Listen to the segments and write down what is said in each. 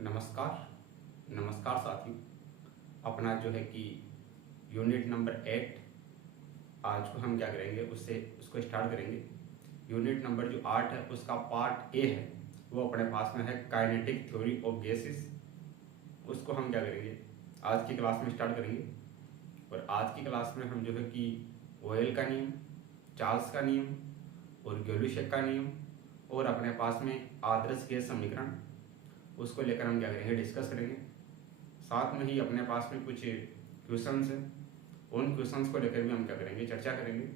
नमस्कार नमस्कार साथियों। अपना जो है कि यूनिट नंबर 8 आज को हम क्या करेंगे उसको स्टार्ट करेंगे। यूनिट नंबर जो 8 है उसका पार्ट ए है, वो अपने पास में है काइनेटिक थ्योरी ऑफ गैसेस। उसको हम क्या करेंगे आज की क्लास में स्टार्ट करेंगे। और आज की क्लास में हम जो है कि वोयल का नियम, चार्ल्स का नियम और गैल्यूशेक का नियम और अपने पास में आदर्श गैस समीकरण, उसको लेकर हम क्या करेंगे डिस्कस करेंगे। साथ में ही अपने पास में कुछ क्वेश्चंस हैं, उन क्वेश्चंस को लेकर भी हम क्या करेंगे चर्चा करेंगे।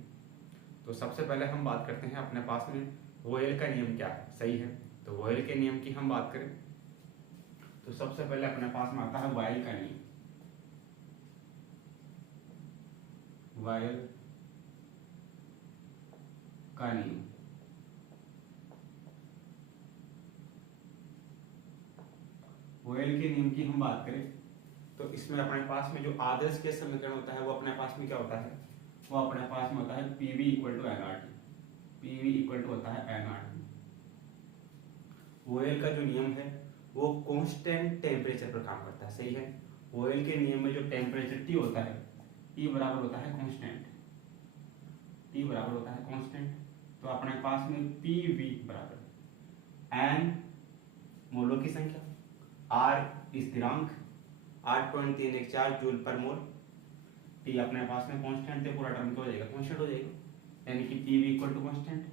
तो सबसे पहले हम बात करते हैं अपने पास में वोयल का नियम क्या है। सही है, तो वोयल के नियम की हम बात करें तो सबसे पहले अपने पास में आता है वोयल का नियम। वोयल का नियम वोयल के नियम की हम बात करें तो इसमें अपने पास में जो आदर्श गैस समीकरण होता है वो अपने पास में क्या होता है, वो अपने पास में होता है PV equal to NRT. PV equal to होता है एनआरटी। वोयल का जो नियम है वो कांस्टेंट टेम्परेचर पर काम करता है। सही है, वोयल के नियम में जो टेम्परेचर टी होता है, टी बराबर होता है कांस्टेंट। टी बराबर होता है कांस्टेंट। तो अपने पास में पीवी बराबर एन मोलों की संख्या, आर स्थिरांक 8.314 जूल पर मोल, टी अपने पास में कांस्टेंट थे, पूरा टर्म क्या हो जाएगा कांस्टेंट हो जाएगा, यानी कि P V equal to constant.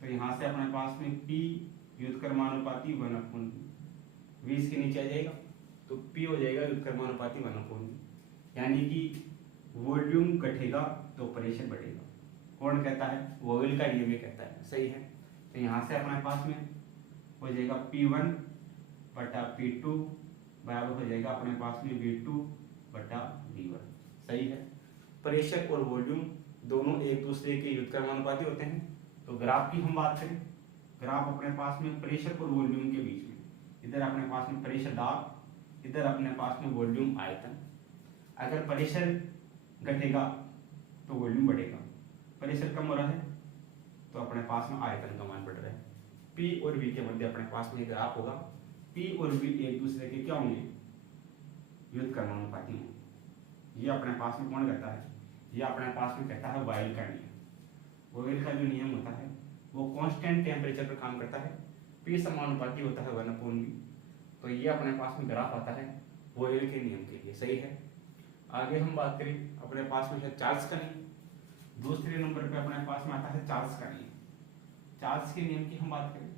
तो यहां से अपने पास में पी व्युत्क्रमानुपाती 1/v 20 के नीचे आ जाएगा, तो पी हो जाएगा व्युत्क्रमानुपाती 1/v, यानी कि वॉल्यूम घटेगा तो प्रेशर बढ़ेगा। कौन कहता है? वोयल का नियम ये कहता है। सही है, तो यहां से अपने पास में हो जाएगा P1 बटा P2 बराबर हो जाएगा अपने पास में V2 बटा V1। सही है, प्रेशर और वॉल्यूम दोनों एक दूसरे के व्युत्क्रमानुपाती होते हैं। तो ग्राफ की हम बात करें, ग्राफ अपने पास में प्रेशर और वॉल्यूम के बीच में, इधर अपने पास में प्रेशर दाब, इधर अपने पास में वॉल्यूम आयतन। अगर प्रेशर घटेगा तो वॉल्यूम बढ़ेगा, प्रेशर कम हो रहा है तो अपने पास में आयतन का मान बढ़ रहा है। P और V के मध्य अपने पास में ग्राफ होगा, P और V एक दूसरे के क्या होंगे व्युत्क्रमानुपाती होंगे। ये अपने पास में कौन कहता है? ये अपने पास में कहता है वोयल का नियम। वोयल का जो नियम होता है वो कांस्टेंट टेम्परेचर पर काम करता है, P समानुपाती होता है 1/v। तो ये अपने पास में ग्राफ आता है वोयल के नियम के लिए। सही है, आगे हम बात करें अपने पास में है चार्ल्स का नियम। दूसरे नंबर पे अपने पास में आता है चार्ल्स का नियम। चार्ल्स के नियम की हम बात करें,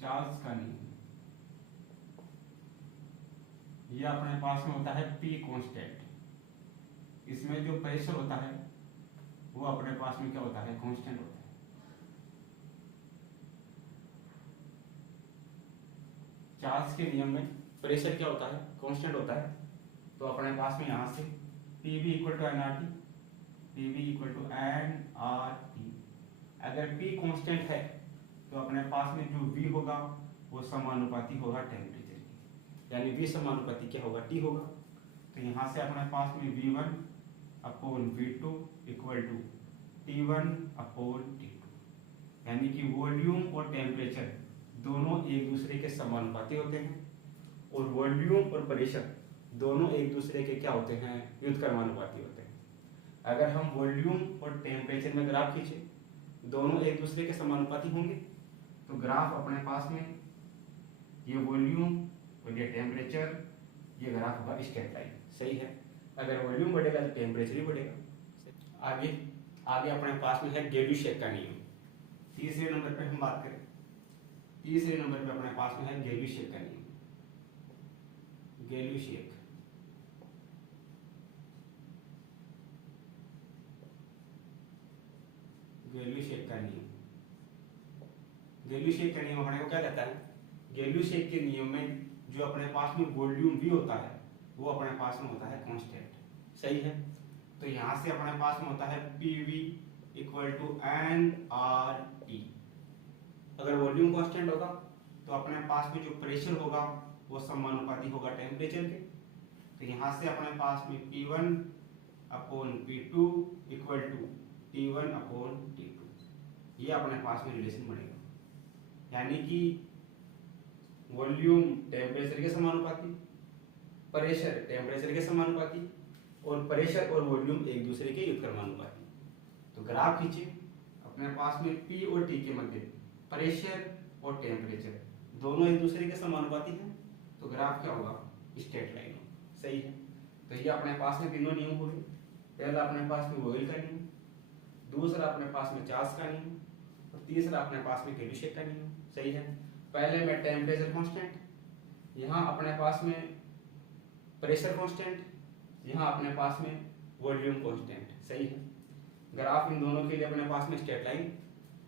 चार्ल्स का नियम ये अपने पास में होता है P कांस्टेंट। इसमें जो प्रेशर होता है वो अपने पास में क्या होता है कांस्टेंट होता है। चार्ल्स के नियम में प्रेशर क्या होता है कांस्टेंट होता है। तो अपने पास में यहां से PV equal to NRT, PV equal to NRT. अगर P कांस्टेंट है तो अपने पास में जो V होगा वो समानुपाती होगा टेम्परेचर की, यानी V समानुपाती क्या होगा T होगा। तो यहां से अपने पास में V1 upon V2 equal to T1 upon T2, यानी कि वॉल्यूम और टेम्परेचर दोनों एक दूसरे के समानुपाती होते हैं और वॉल्यूम और प्रेशर दोनों एक दूसरे के क्या होते हैं व्युत्क्रमानुपाती होते हैं। अगर हम वॉल्यूम और टेम्परेचर में ग्राफ खींचे, दोनों एक दूसरे के समानुपाती होंगे, तो ग्राफ अपने पास में ये वॉल्यूम और ये टेम्परेचर, ये ग्राफ होगा स्ट्रेट लाइन। सही है, अगर वॉल्यूम बढ़ेगा तो टेम्परेचर ही बढ़ेगा। आगे आगे अपने पास में है गैल्यूशेक का नियम। तीसरे नंबर पे हम बात करें, तीसरे नंबर पे अपने पास में है गैल्यूशेक का नियम। गैल्यूशेक गैल्यूशेक का नियम, गैल्यूशेक का नियम अपने को क्या कहता है? गैल्यूशेक के नियम में जो अपने पास में वॉल्यूम V होता है वो अपने पास में होता है कांस्टेंट। सही है, तो यहां से अपने पास में होता है PV इक्वल टू nRT। अगर वॉल्यूम कांस्टेंट होगा तो अपने पास में जो प्रेशर होगा वो समानुपाती होगा टेम्परेचर के। तो यहां से अपने पास में P1 upon P2 equal to T1 upon T2, ये अपने पास में रिलेशन बनेगा। यानी कि वॉल्यूम टेम्परेचर के समानुपाती, प्रेशर टेम्परेचर के समानुपाती और प्रेशर और वॉल्यूम एक दूसरे के व्युत्क्रमानुपाती। तो ग्राफ खींचिए, अपने पास में P और T के मध्य प्रेशर और टेम्परेचर दोनों एक दूसरे के समानुपाती हैं, तो ग्राफ क्या होगा, स्ट्रेट लाइन हो। सही है। तो ये अपने पास में तीनों नियम हो गए। पहला अपने पास में वोयल का नियम, दूसरा अपने पास में चार्ल्स का नियम और तीसरा अपने पास में कैलुशेक का नियम। सही है। पहले में टेम्परेचर कांस्टेंट, यहाँ अपने पास में प्रेशर कांस्टेंट, यहाँ अपने पास में वॉल्यूम कांस्टेंट। सही है। ग्राफ इन दोनों के लिए अपने पास में स्ट्रेट लाइन,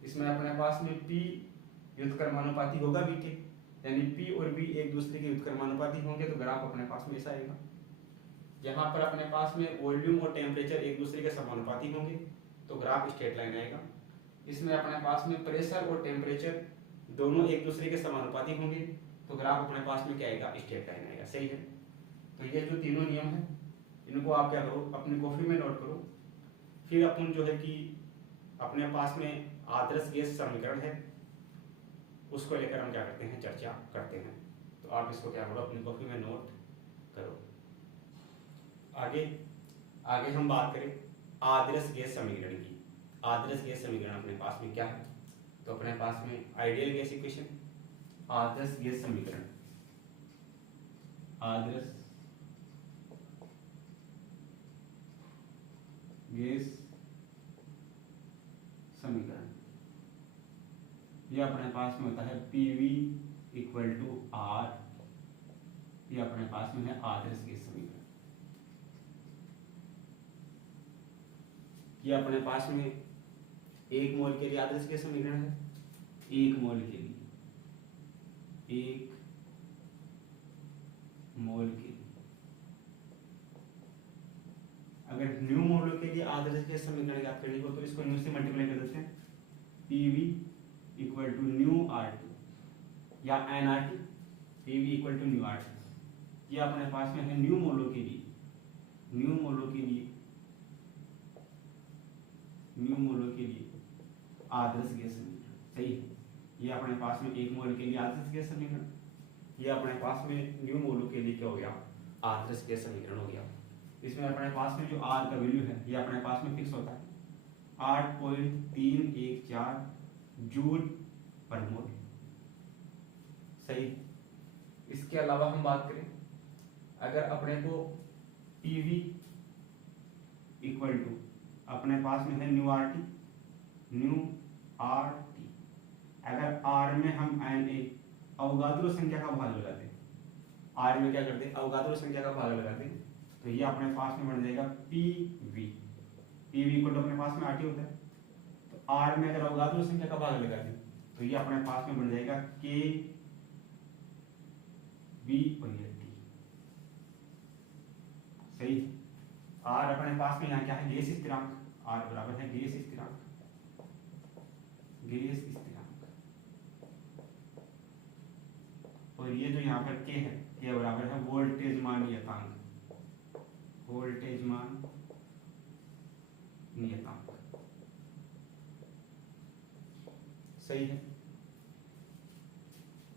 इसमें अपने पास में P व्युत्क्रमानुपाती होगा V के, यानी P और V एक दूसरे के व्युत्क्रमानुपाती होंगे तो ग्राफ अपने पास में ऐसा आएगा। यहाँ पर अपने पास में वॉल्यूम और टेम्परेचर एक दूसरे के समानुपाती होंगे तो ग्राफ स्ट्रेट लाइन आएगा। इसमें अपने पास में प्रेशर और टेम्परेचर दोनों एक दूसरे के समानुपाती होंगे तो ग्राफ अपने पास में क्या आएगा, स्ट्रेट लाइन आएगा। सही है। तो ये जो तीनों नियम है इनको आप क्या करो, अपनी कॉपी में नोट करो। फिर अपन जो है कि अपने पास में आदर्श गैस समीकरण है उसको लेकर हम क्या करते हैं, चर्चा करते हैं। तो आप इसको क्या करो, अपनी कॉपी में नोट करो। आगे आगे हम बात करें आदर्श गैस समीकरण की। आदर्श गैस समीकरण अपने पास में क्या है, तो अपने पास में आइडियल गैस इक्वेशन, आदर्श गैस समीकरण, आदर्श गैस समीकरण, ये अपने पास में होता है PV इक्वल टू R, ये अपने पास में है आदर्श गैस समीकरण। ये अपने पास में 1 मोल के लिए आदर्श गैस समीकरण है, 1 मोल के लिए, 1 मोल के लिए। अगर न्यू मोल के लिए आदर्श गैस समीकरण याद करने को तो इसको न्यू से मल्टीप्लाई कर देते हैं, PV इक्वल टू न्यू R2 या nRT, PV इक्वल टू न्यू R2। ये अपने पास में है न्यू मोलो के लिए, न्यू मोलो के लिए, न्यू मोलो के लिए आदर्श गैस समीकरण। सही है। ये अपने पास में 1 मोल के लिए आदर्श गैस समीकरण, ये अपने पास में न्यू मोलो के लिए क्या हो गया, आदर्श गैस समीकरण हो गया। इसमें अपने पास में जो R का वैल्यू है ये अपने पास में फिक्स होता है 8.314 जूल पर मोल। सही। इसके अलावा हम बात करें, अगर अपने को PV इक्वल टू अपने पास में है न्यू RT, न्यू RT, अगर R में हम Na अवगाद्रो संख्या का भाग लगाते हैं, R में क्या करते हैं, अवगाद्रो संख्या का भाग लगाते हैं, तो ये अपने पास में बन जाएगा PV, PV इक्वल टू अपने पास में RT होता है, तो R में अगर अवगाद्रो संख्या का भाग लगाते हैं तो ये अपने पास में बन जाएगा KB और ये T। सही। R अपने पास में यहाँ क्या है, गैस स्थिरांक, R बराबर है गैस स्थिरांक, गैस स्थिरांक, और ये जो यहाँ पर K है, K बराबर है वोल्टेज मान नियतांक, वोल्टेज मान नियतांक। सही है।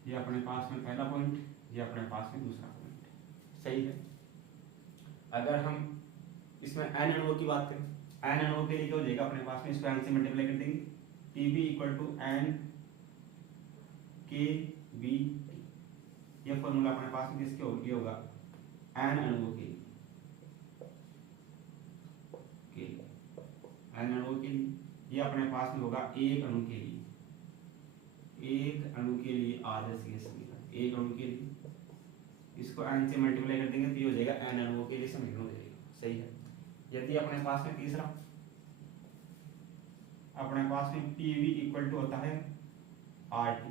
ये अपने पास में पहला पॉइंट, ये अपने पास में दूसरा पॉइंट। सही है। अगर हम इसमें n अणुओं की बात करें, n अणुओं के लिए क्या हो जाएगा, अपने पास में इसको n से मल्टीप्लाई कर देंगे, PV equal to n KBT। ये फॉर्मूला अपने पास में किसके होगा, n अणुओं के लिए, n अणुओं के लिए। ये अपने पास में होगा एक अणु के लिए, एक अणु के लिए आदर्श गैस समीकरण, एक अणु के लिए, इसको n से मल्टीप्लाई कर देंगे तो ये हो जाएगा n अणुओं के लिए समीकरण हो जाएगा। सही है। यदि अपने पास में तीसरा, अपने पास में PV इक्वल टू होता है RT,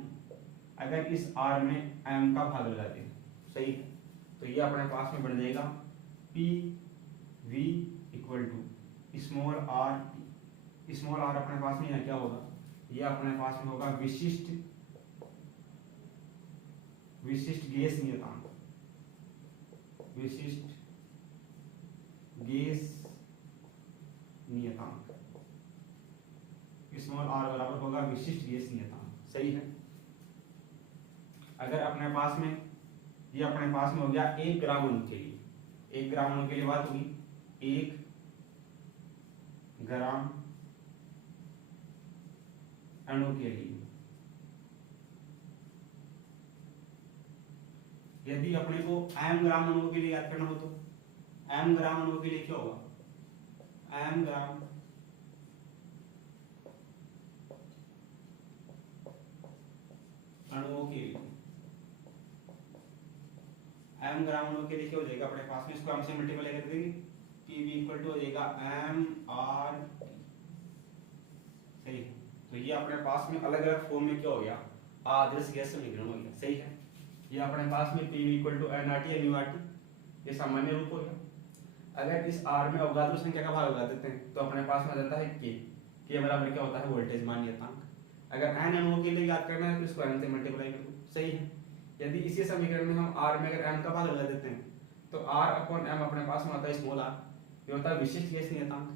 अगर इस R में m का भाग लगाते हैं, सही है, तो ये अपने पास में बन जाएगा PV equal to small RT। Small r अपने पास में यहाँ क्या होगा, ये अपने पास में होगा विशिष्ट गैस नियतांक, विशिष्ट गैस नियतांक, स्मॉल r बराबर होगा विशिष्ट गैस नियतांक। सही है। अगर अपने पास में ये अपने पास में हो गया 1 ग्राम अणु के लिए, 1 ग्राम अणु के लिए बात होगी 1 ग्राम अणु के लिए। यदि अपने को m ग्राम अणु के लिए याद करना हो तो m ग्राम अणु के लिए क्या होगा, m ग्राम अणुओं के लिए, m ग्राम अणु के लिए क्या हो जाएगा अपने पास में, इसको m से मल्टीप्लाई कर देंगे, PV इक्वल टू हो जाएगा mRT। सही है, तो ये अपने पास में अलग अलग फॉर्म में क्या हो गया, आदर्श गैस समीकरण हो गया। सही है, ये अपने पास में PV इक्वल टू nRT या μRT ये सामान्य रूप हो गया। अगर इस R में अवगाद्रो संख्या का भाग लगा देते हैं तो अपने पास में आ जाता है K बराबर क्या होता है, वोल्टेज मान नियतांक। अगर n अणुओं के लिए याद करना है तो इसको n से मल्टीप्लाई कर दो। सही है, यदि इसी समीकरण में हम R में अगर m का भाग लगा देते हैं तो R अपॉन m अपने पास में आता है स्मॉल r, ये होता है विशिष्ट गैस नियतांक,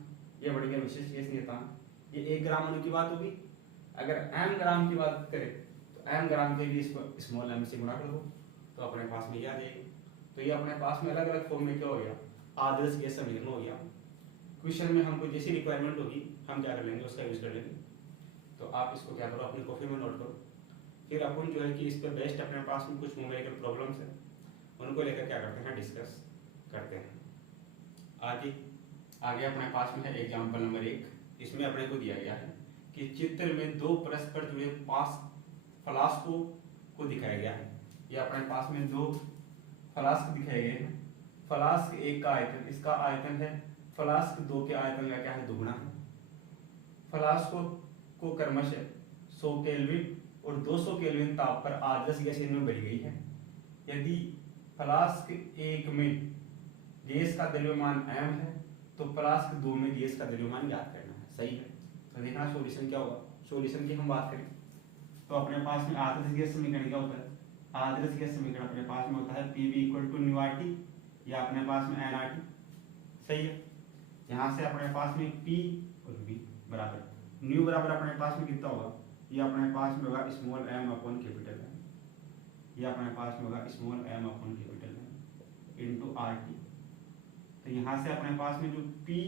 ये बढ़ गया विशिष्ट गैस नियतांक। ये 1 ग्राम अणु की बात होगी। अगर m ग्राम की बात करें तो m ग्राम के लिए इसको स्मॉल m से गुणा कर दो तो अपने पास में ये आ जाएगा। तो ये अपने पास में अलग अलग फॉर्म में क्या हो गया, आदर्श गैस समीकरण हो गया। क्वेश्चन में हमको जैसी रिक्वायरमेंट होगी हम क्या कर लेंगे, उसका यूज कर लेंगे। तो आप इसको क्या करो, अपनी कॉपी में नोट करो। फिर अपन जो है कि इस पे बेस्ट अपने पास में कुछ न्यूमेरिकल प्रॉब्लम्स है, उनको लेकर क्या करते हैं, डिस्कस करते हैं। आगे अपने पास में है एग्जाम्पल नंबर 1। इसमें अपने को दिया गया है कि चित्र में 2 परस्पर जुड़े फ्लास्कों को दिखाया गया है। ये अपने पास में 2 फ्लास्क दिखाए गए हैं। फ्लास्क 1 का आयतन, इसका आयतन है, फ्लास्क 2 के आयतन का क्या है, दुगुना है। फ्लास्कों को क्रमशः 100 केल्विन और 200 केल्विन ताप पर आदर्श गैस में भरी गई है। यदि फ्लास्क 1 में गैस का द्रव्यमान m है तो फ्लास्क 2 में गैस का द्रव्यमान ज्ञात करना है। सही है, तो देखना सॉल्यूशन क्या होगा। सॉल्यूशन की हम बात करें तो अपने पास में आदर्श गैस समीकरण क्या होता है, आदर्श गैस समीकरण अपने पास में होता है PV इक्वल टू μRT या अपने पास में nRT। सही है, यहाँ से अपने पास में P और V बराबर न्यू बराबर अपने पास में कितना होगा, ये अपने पास में होगा small m upon capital m, ये अपने पास में होगा small m upon capital m into RT। तो यहाँ से अपने पास में जो P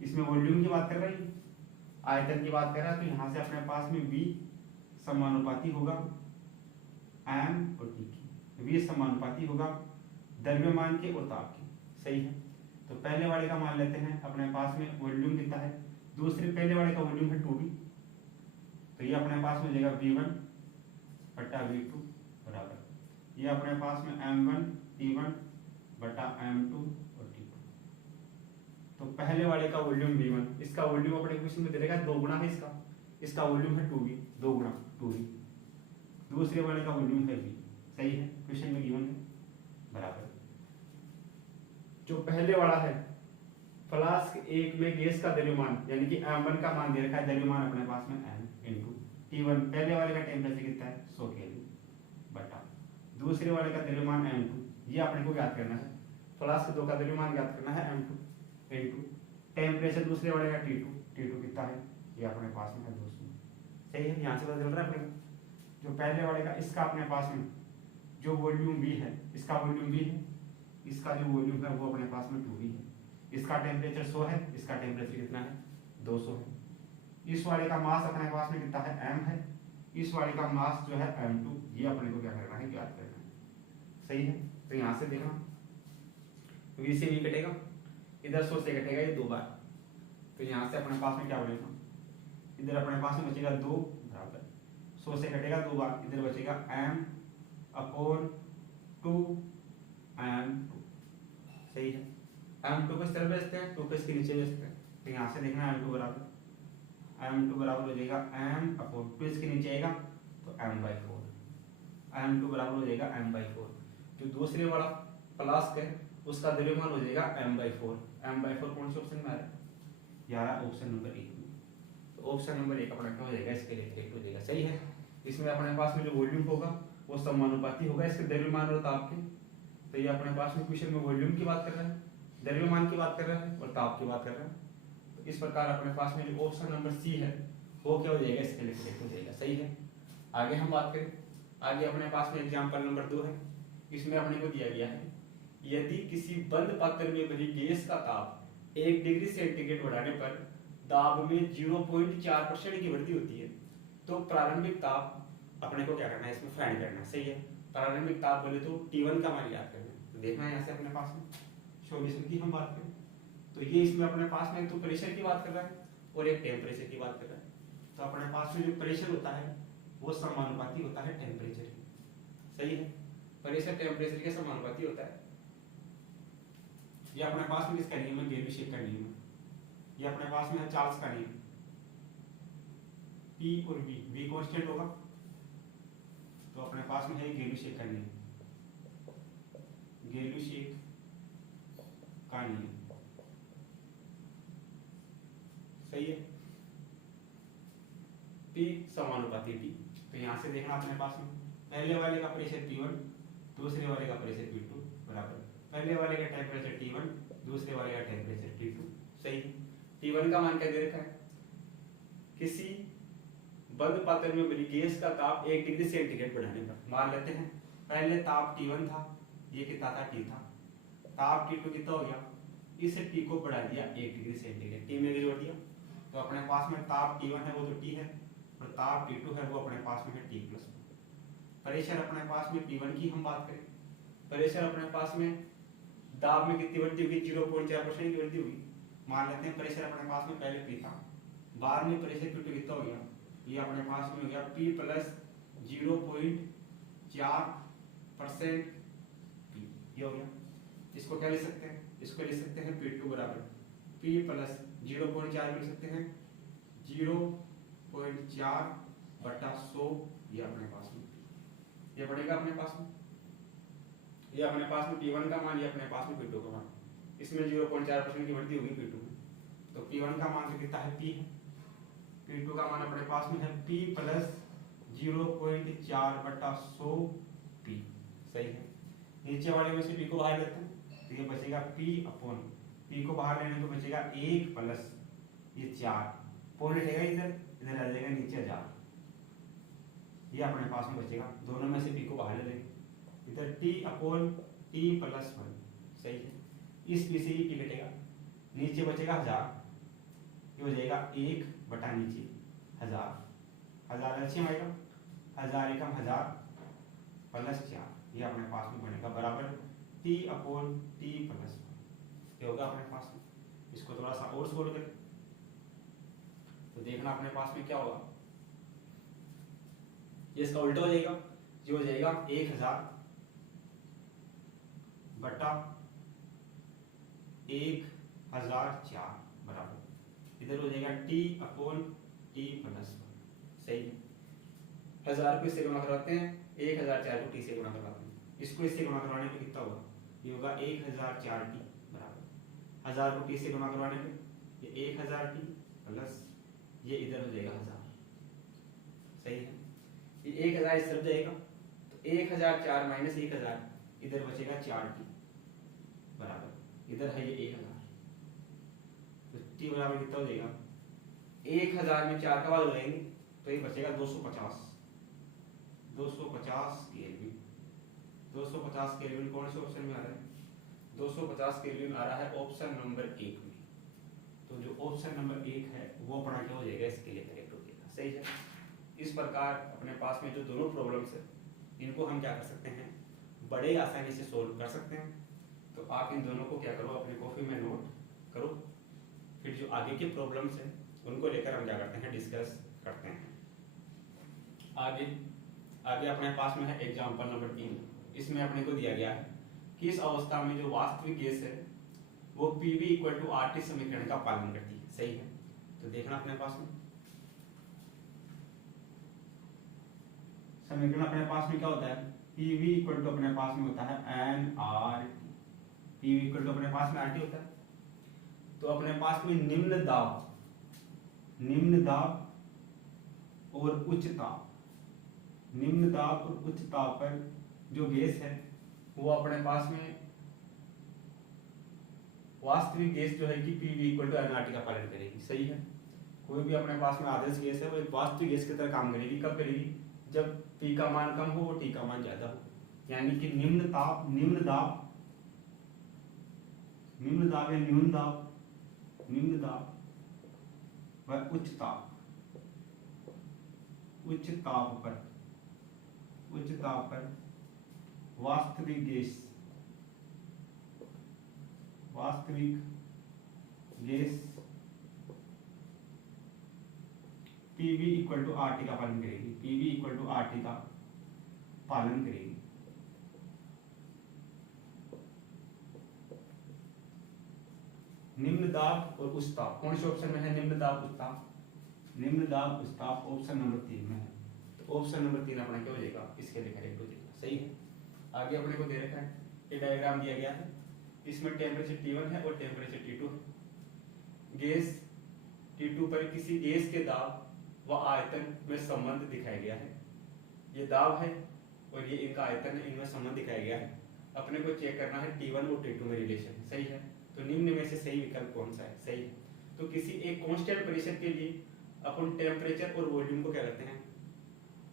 इसमें वॉल्यूम की बात कर रहा है, आयतन की बात कर रहा है, तो यहाँ से अपने पास में V समानुपाती होगा m और T की, V समानुपाती होगा द्रव्यमान के और ताप के। सही है, तो पहले वाले का मान लेते हैं, अपने पास में वॉल्यूम कितना है, दूसरे पहले वाले का वॉल्यूम है 2V, तो ये अपने पास में हो जाएगा V1 बटा V2 बराबर ये अपने पास में M1 T1 बटा M2 और T2। तो पहले वाले का वॉल्यूम V1, इसका वॉल्यूम अपने क्वेश्चन में दे देगा 2 गुना है इसका वॉल्यूम है 2V, 2 गुना 2V। दूसरे वाले का वॉल्यूम है V। सही है, क्वेश्चन में गिवन है बराबर जो पहले वाला है फ्लास्क 1 में गैस का द्रव्यमान यानी कि M1 का मान दे रखा है, द्रव्यमान अपने पास में M इनटू T1 पहले वाले का टेम्परेचर कितना है 100 केल्विन बटा दूसरे वाले का द्रव्यमान M2, ये अपने को ज्ञात करना है। फ्लास्क 2 का द्रव्यमान ज्ञात करना है M2 इनटू टेम्परेचर दूसरे वाले का T2 कितना है, ये अपने पास में है 200। सही है, यहाँ से पता चल रहा है अपने को। जो पहले वाले का इसका अपने पास में जो वॉल्यूम V है, इसका वॉल्यूम V है, इसका जो वॉल्यूम है वो अपने पास में 2V है। इसका टेम्परेचर 100 है, इसका टेम्परेचर कितना है 200 है। इस वाले का मास अपने पास में कितना है m है, इस वाले का मास जो है m2, ये अपने को क्या करना है, ज्ञात करना है। सही है, तो यहाँ से देखना V से V कटेगा, इधर 100 से कटेगा ये 2 बार, तो यहाँ से अपने पास में क्या बचेगा, इधर अपने पास में बचेगा 2 बराबर 100 से कटेगा 2 बार, इधर बचेगा m अपॉन 2 m2। सही है, m2 को इस तरफ भेजते हैं, 2 को इसके नीचे भेजते हैं, तो यहाँ से देखना m2 बराबर हो जाएगा m अपॉन 2 इसके नीचे आएगा तो m/4, m2 बराबर हो जाएगा m/4। जो दूसरे वाला फ्लास्क है उसका द्रव्यमान हो जाएगा m/4, m/4 कौन से ऑप्शन में आ रहा है, यार ऑप्शन नंबर 1 में। तो ऑप्शन नंबर 1 अपना क्या हो जाएगा, इसके लिए करेक्ट हो जाएगा। सही है, इसमें अपने पास में जो वॉल्यूम होगा वो समानुपाती होगा इसके द्रव्यमान और ताप के। तो ये अपने पास में क्वेश्चन में वॉल्यूम की बात कर रहा है, द्रव्यमान की बात कर रहा है और ताप की बात कर रहा है। तो इस प्रकार अपने पास में जो ऑप्शन नंबर सी है वो क्या हो जाएगा, इसके लिए करेक्ट हो जाएगा। सही है, आगे हम बात करें। आगे अपने पास में एग्जांपल नंबर 2 है। इसमें अपने को दिया गया है यदि किसी बंद पात्र में भरी गैस का ताप 1 डिग्री सेंटीग्रेड बढ़ाने पर दाब में 0.4% की वृद्धि होती है तो प्रारंभिक ताप अपने को क्या करना है, इसमें फाइंड करना है। सही है, प्रारंभिक ताप बोले तो T1 का मान याद करना है। तो देखना है यहाँ से अपने पास में सॉल्यूशन की हम बात करें तो ये इसमें अपने पास में तो प्रेशर की बात कर रहा है और एक टेम्परेचर की बात कर रहा है। तो अपने पास में जो प्रेशर होता है वो समानुपाती होता है टेम्परेचर की। सही है, प्रेशर टेम्परेचर के समानुपाती होता है। ये अपने पास में किसका नियम है, गेलुशिक का नियम है। ये अपने पास में है चार्ल्स का नियम, P और V कांस्टेंट होगा तो अपने पास में है गेलुशिक का नियम, गेलुशिक का नियम। सही है, P समानुपाती T। तो यहां से देखना अपने पास में पहले वाले का प्रेशर P1 दूसरे वाले का प्रेशर P2 बराबर पहले वाले का टेम्परेचर T1 दूसरे वाले का टेम्परेचर T2। सही है, T1 का मान क्या दे रखा है, किसी बंद पात्र में भरी गैस का ताप 1 डिग्री सेंटीग्रेड बढ़ाने पर, मान लेते हैं पहले ताप T1 था, ये कितना था T था, ताप T2 कितना हो गया, इस T को बढ़ा दिया 1 डिग्री सेंटीग्रेड, T में जोड़ दिया तो अपने पास में ताप T1 है वो तो T है और ताप T2 है वो अपने पास में है T प्लस। प्रेशर अपने पास में P1 की हम बात करें, प्रेशर अपने पास में दाब में कितनी वृद्धि होगी, 0.4% की वृद्धि होगी। मान लेते हैं प्रेशर अपने पास में पहले P था, बाद में प्रेशर P2 कितना हो गया, ये अपने पास में हो गया P प्लस 0.4% P, ये हो गया। इसको क्या लिख सकते हैं, इसको लिख सकते हैं P2 बराबर P प्लस 0.4 लिख सकते हैं 0.4 बटा 100, ये अपने पास में ये बढ़ेगा अपने पास में, ये अपने पास में P1 का मान, ये अपने पास में P2 का मान, इसमें 0.4% की वृद्धि होगी P2 में तो P1 का मान कितना है P है, P2 का मान अपने पास में है P प्लस 0.4 बटा 100 P। सही है, नीचे वाले में से P को बाहर लेते हैं तो ये बचेगा P अपॉन P को बाहर लेने तो बचेगा 1 प्लस ये 4 पॉइंट रहेगा इधर, इधर आ जाएगा नीचे 1000, ये अपने पास में बचेगा। दोनों में से P को बाहर ले लेंगे, इधर T अपॉन T प्लस 1। सही है, इस P से ये P कटेगा, नीचे बचेगा 1000, ये हो जाएगा 1 बटा नीचे 1000, 1000 एलसीएम आएगा, 1000 एकम 1000 प्लस 4, ये अपने पास में बनेगा बराबर T अपॉन T प्लस 1। ये होगा अपने पास में, इसको थोड़ा सा और सोल्व करें तो देखना अपने पास में क्या होगा, ये इसका उल्टा हो जाएगा, ये हो जाएगा 1000 बटा 1004 बराबर इधर हो जाएगा T अपॉन T प्लस 1। सही है, 1000 को इससे गुणा करवाते हैं, 1004 को T से गुणा करवाते हैं, इसको इससे गुणा करवाने पे कितना होगा, ये होगा 1004T बराबर 1000 को T से गुणा करवाने पे ये 1000T प्लस ये इधर हो जाएगा 1000। सही है, ये 1000 इस तरफ जाएगा तो 1004 माइनस 1000 इधर बचेगा 4T बराबर इधर है ये 1000 तो T बराबर कितना हो जाएगा, 1000 में 4 का भाग लगाएंगे तो ये बचेगा 250 केल्विन। 250 केल्विन कौन से ऑप्शन में आ रहा है, 250 केल्विन आ रहा है ऑप्शन नंबर 1 में। तो जो ऑप्शन नंबर 1 है वो अपना क्या हो जाएगा, इसके लिए करेक्ट हो जाएगा। सही है, इस प्रकार अपने पास में जो दोनों प्रॉब्लम्स है इनको हम क्या कर सकते हैं, बड़े आसानी से सोल्व कर सकते हैं। तो आप इन दोनों को क्या करो, अपनी कॉपी में नोट करो, फिर जो आगे के प्रॉब्लम्स हैं उनको लेकर हम क्या करते हैं, डिस्कस करते हैं। आगे अपने पास में है एग्जाम्पल नंबर 3। इसमें अपने को दिया गया है कि इस अवस्था में जो वास्तविक गैस है वो PV इक्वल टू RT समीकरण का पालन करती है। सही है, तो देखना अपने पास में समीकरण अपने पास में क्या होता है, PV इक्वल टू अपने पास में होता है nRT, PV इक्वल टू अपने पास में RT होता है। तो अपने पास में निम्न दाब और उच्च ताप, निम्न दाब और उच्च ताप पर जो गैस है वो अपने पास में वास्तविक गैस जो है कि PV इक्वल टू nRT का पालन करेगी। सही है, कोई भी अपने पास में आदर्श गैस है वो एक वास्तविक गैस की तरह काम करेगी। कब करेगी, जब P का मान कम हो और T का मान ज्यादा हो, यानी कि निम्न दाब या न्यून दाब व उच्च ताप पर वास्तविक गैस PV इक्वल टू RT का पालन करेगी। निम्न दाब और उच्च ताप कौन से ऑप्शन में है? निम्न दाब उच्च ताप ऑप्शन नंबर 3 में है। तो ऑप्शन नंबर 3 अपना क्या हो जाएगा? इसके लिए करेक्ट हो जाएगा। सही है। आगे अपने को दे रखा है, ये डायग्राम दिया गया है, इसमें टेम्परेचर T1 है और टेम्परेचर T2 है। गैस T2 पर किसी गैस के दाब व आयतन में संबंध दिखाया गया है। ये दाब है और ये इनका आयतन है, इनमें संबंध दिखाया गया है। अपने को चेक करना है T1 और T2 में रिलेशन। सही है। तो निम्न में से सही विकल्प कौन सा है? सही है। तो किसी एक कांस्टेंट प्रेशर के लिए अपन टेम्परेचर और वॉल्यूम को क्या करते हैं?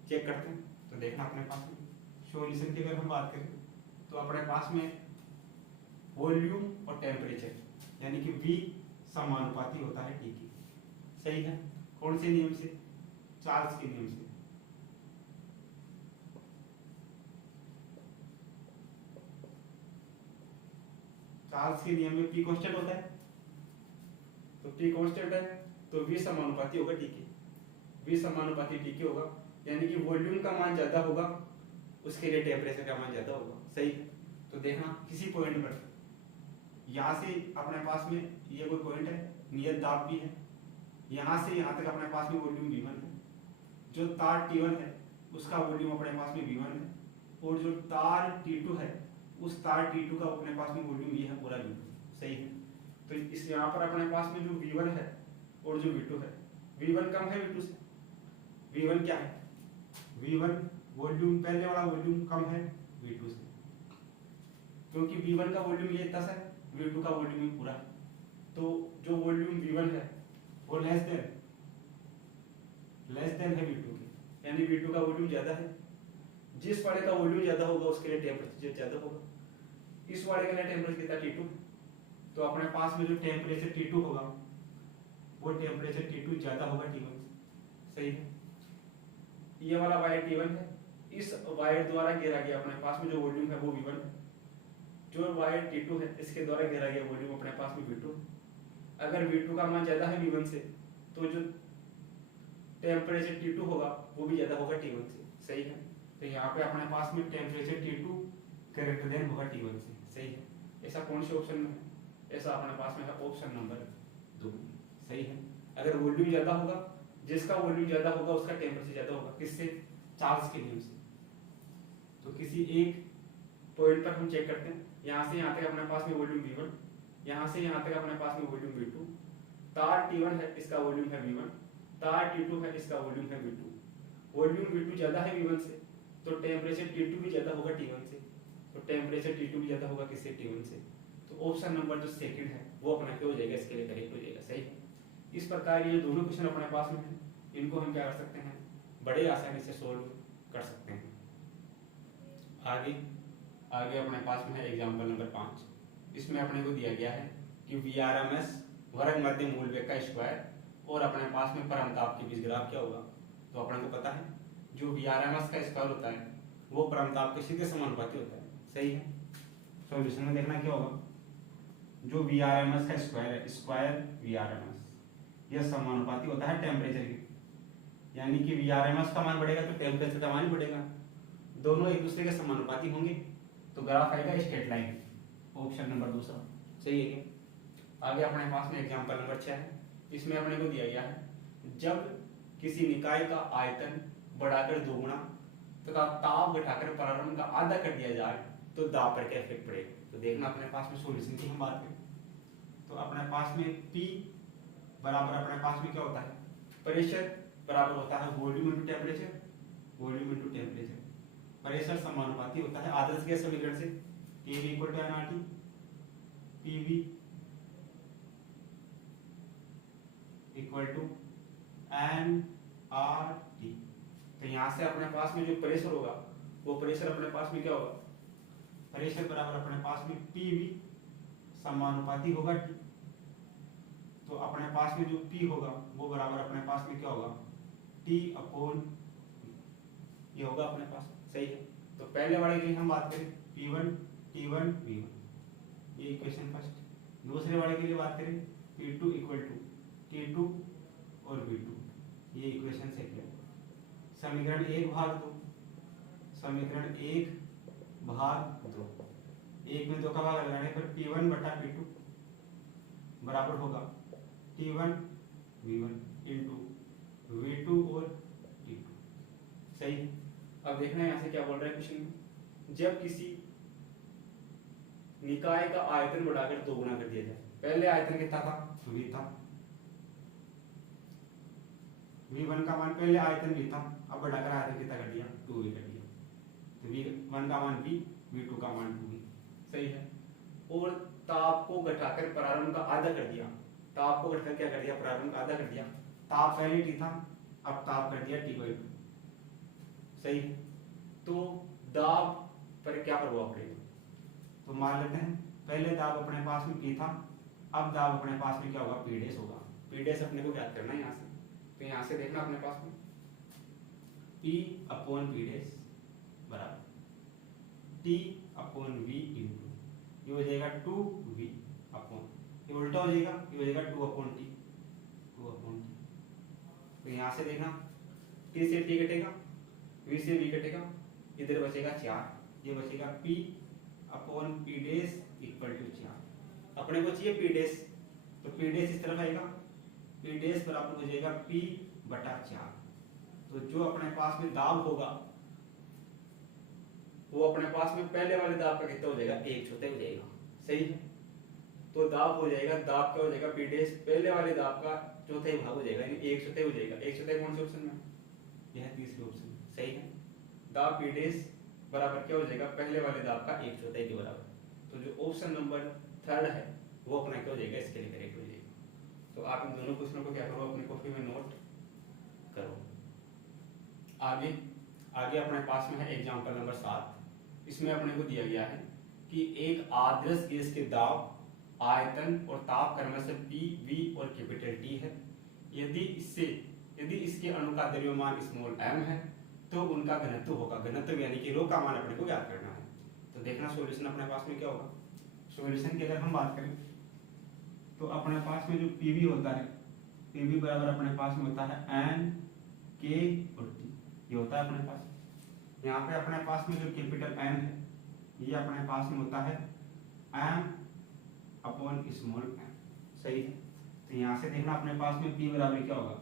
चेक करते हैं। तो देखना अपने पास में सॉल्यूशन की अगर हम बात करें तो अपने पास में वॉल्यूम और टेम्परेचर यानी कि V समानुपाती होता है T की। सही है। कौन से नियम से? चार्ल्स के नियम से। चार्ल्स के नियम में P कांस्टेंट होता है, तो P कांस्टेंट है तो V समानुपाती होगा T के। V समानुपाती T के होगा, यानी कि वॉल्यूम का मान ज्यादा होगा, उसके लिए टेम्परेचर का मान ज्यादा होगा। सही है। तो देखना किसी पॉइंट पर यहाँ से अपने पास में ये कोई पॉइंट है, नियत दाब भी है, यहाँ से यहाँ तक अपने पास में वॉल्यूम V1 है। जो तार T1 है उसका वॉल्यूम अपने पास में V1 है, और जो तार T2 है उस तार T2 का अपने पास में वॉल्यूम ये है पूरा V2। सही है। तो इस यहाँ पर अपने पास में जो V1 है और जो V2 है, V1 कम है V2 से। V1 क्या है? V1 वॉल्यूम, पहले वाला वॉल्यूम कम है V2 से, क्योंकि V1 का वॉल्यूम ये 10 है, V2 का वॉल्यूम पूरा है। तो जो वॉल्यूम V1 है वो लेस देन है V2 के, यानी V2 का वॉल्यूम ज्यादा है। जिस वाले का वॉल्यूम ज्यादा होगा उसके लिए टेम्परेचर ज्यादा होगा। इस वाले के लिए टेम्परेचर कितना? T2। तो अपने पास में जो टेम्परेचर T2 होगा वो टेम्परेचर T2 ज्यादा होगा T1 से। सही है। ये वाला वायर T1 है, इस वायर द्वारा घेरा गया अपने पास में जो वॉल्यूम है वो V1 है। जो वायर T2 है इसके द्वारा घेरा गया वॉल्यूम अपने पास में V2। अगर V2 का मान ज्यादा है V1 से तो जो टेम्परेचर T2 होगा वो भी ज्यादा होगा T1 से। सही है। तो यहाँ पे अपने पास में टेम्परेचर T2 ग्रेटर देन होगा T1 से। सही है। ऐसा कौन से ऑप्शन में है? ऐसा अपने पास में है ऑप्शन नंबर 2। सही है। अगर वॉल्यूम ज्यादा होगा, जिसका वॉल्यूम ज्यादा होगा उसका टेम्परेचर ज्यादा होगा। किससे? चार्ल्स के नियम से। तो किसी एक पॉइंट पर हम चेक करते हैं, यहाँ से यहाँ तक अपने पास में वॉल्यूम V1, यहाँ से यहाँ तक अपने पास में वॉल्यूम V2। तार T1 है, इसका वॉल्यूम है V1, तार T2 है, इसका वॉल्यूम है V2। वॉल्यूम V2 ज्यादा है V1 से, तो टेम्परेचर T2 भी ज्यादा होगा T1 से, तो टेम्परेचर T2 भी ज्यादा होगा किससे? T1 से। तो ऑप्शन नंबर जो सेकंड है वो अपना क्या हो जाएगा? इसके लिए करेक्ट हो जाएगा। सही है। इस प्रकार ये दोनों क्वेश्चन अपने पास में है, इनको हम क्या कर सकते हैं? बड़े आसानी से सोल्व कर सकते हैं। आगे अपने पास में है एग्जाम्पल नंबर 5। इसमें अपने को दिया गया है कि VRMS वर्ग मध्य मूल वेग का स्क्वायर और अपने पास में परमताप के बीच ग्राफ क्या होगा? तो अपने को पता है जो VRMS का स्क्वायर होता है वो परमताप के सीधे समानुपाती होता है। सही है। सॉल्यूशन में देखना क्या होगा? जो VRMS का स्क्वायर है, स्क्वायर VRMS, यह समानुपाती होता है टेम्परेचर के, यानी कि VRMS का मान बढ़ेगा तो टेम्परेचर का मान बढ़ेगा। दोनों एक दूसरे के समानुपाती होंगे तो ग्राफ आएगा स्ट्रेट लाइन। ऑप्शन नंबर 2 सही है। आगे अपने पास में एग्जांपल नंबर 6 है। इसमें अपने को दिया गया है जब किसी निकाय का आयतन बढ़ाकर दोगुना तथा ताप घटाकर प्रारंभ का आधा कर दिया जाए तो दाब पर क्या इफेक्ट पड़ेगा? तो देखना अपने पास में सॉल्यूशन की हम बात करें तो अपने पास में P बराबर अपने पास में क्या होता है? प्रेशर बराबर होता है volume into temperature, volume into temperature. Pressure समानुपाती होता है आदर्श गैस समीकरण से, PV equal to nRT, PV equal to nRT। तो यहाँ से अपने पास में जो प्रेशर होगा वो प्रेशर अपने पास में क्या होगा, प्रेशर बराबर अपने पास में पीवी समानुपाती होगा टी। तो अपने पास में जो पी होगा वो बराबर अपने पास में क्या होगा, टी अपॉन ये होगा अपने पास। सही है। तो पहले वाले की हम बात करें P1 T1 V1, ये इक्वेशन फर्स्ट। दूसरे वाले के लिए बात करें P2 इक्वल टू T2 और V2, ये इक्वेशन सेकंड। समीकरण 1/2, समीकरण 1/2, 1 में 2 का भाग लगाने पर P1 बटा P2 बराबर होगा T1 V1 इंटू V2 और T2। सही है। अब देखना है यहाँ से क्या बोल रहा है क्वेश्चन में, जब किसी निकाय का आयतन बढ़ाकर 2 गुना कर दिया जाए। पहले आयतन कितना था, V था, V1 का मान पहले आयतन V था, अब बढ़ाकर आयतन कितना कर दिया, 2V कर दिया। तो V1 का मान V, V2 का मान 2V। सही है। और ताप को घटाकर प्रारंभ का आधा कर दिया, ताप को घटाकर क्या कर दिया, प्रारंभ का आधा कर दिया। ताप पहले T था, अब ताप कर दिया T/2। सही है। तो दाब पर क्या प्रभाव पड़ेगा, तो मान लेते हैं पहले दाब अपने पास में P था, अब दाब अपने पास में क्या होगा, P डैश होगा। P डैश अपने को ज्ञात करना है यहाँ से। तो यहाँ से देखना अपने पास में P अपॉन P डैश बराबर T अपॉन V इंटू ये हो जाएगा 2V अपॉन, ये उल्टा हो जाएगा, ये हो जाएगा 2 अपॉन T, 2 अपॉन T। तो यहाँ से देखना T से T कटेगा, V से V कटेगा, इधर बचेगा 4, ये बचेगा P upon P dash equal to 4। अपने को चाहिए P डैश, तो P डैश इस तरफ आएगा, P डैश बराबर हो जाएगा P बटा 4। तो जो अपने पास में दाब होगा वो अपने पास में पहले वाले दाब का कितना हो जाएगा, 1/4 हो जाएगा। सही है। तो दाब हो जाएगा, दाब क्या हो जाएगा, P डैश पहले वाले दाब का चौथाई भाग हो जाएगा, यानी 1/4 हो जाएगा। 1/4 कौन से ऑप्शन में, यह तीसरे ऑप्शन में। सही है। दाब P डैश बराबर क्या हो जाएगा, पहले वाले दाब का 1/4 के बराबर। तो जो ऑप्शन नंबर 3 है वो अपना क्या हो जाएगा, इसके लिए करेक्ट हो जाएगा। तो आप इन दोनों क्वेश्चनों को क्या करो, अपनी कॉपी में नोट करो। आगे अपने पास में है एग्जांपल नंबर 7। इसमें अपने को दिया गया है कि एक आदर्श गैस के दाब, आयतन और ताप क्रमशः P, V और कैपिटल T है। यदि इसके अणु का द्रव्यमान स्मॉल m है तो उनका घनत्व होगा, घनत्व यानी कि रो का मान अपने को ज्ञात करना है। तो देखना सॉल्यूशन अपने पास में क्या होगा। सॉल्यूशन की अगर हम बात करें तो अपने पास में जो Pv होता है, Pv बराबर अपने पास में होता है n K और T, ये होता है अपने पास। यहाँ पे अपने पास में जो कैपिटल M है ये अपने पास में होता है m अपॉन स्मॉल m। सही है। तो यहाँ से देखना अपने पास में P बराबर क्या होगा,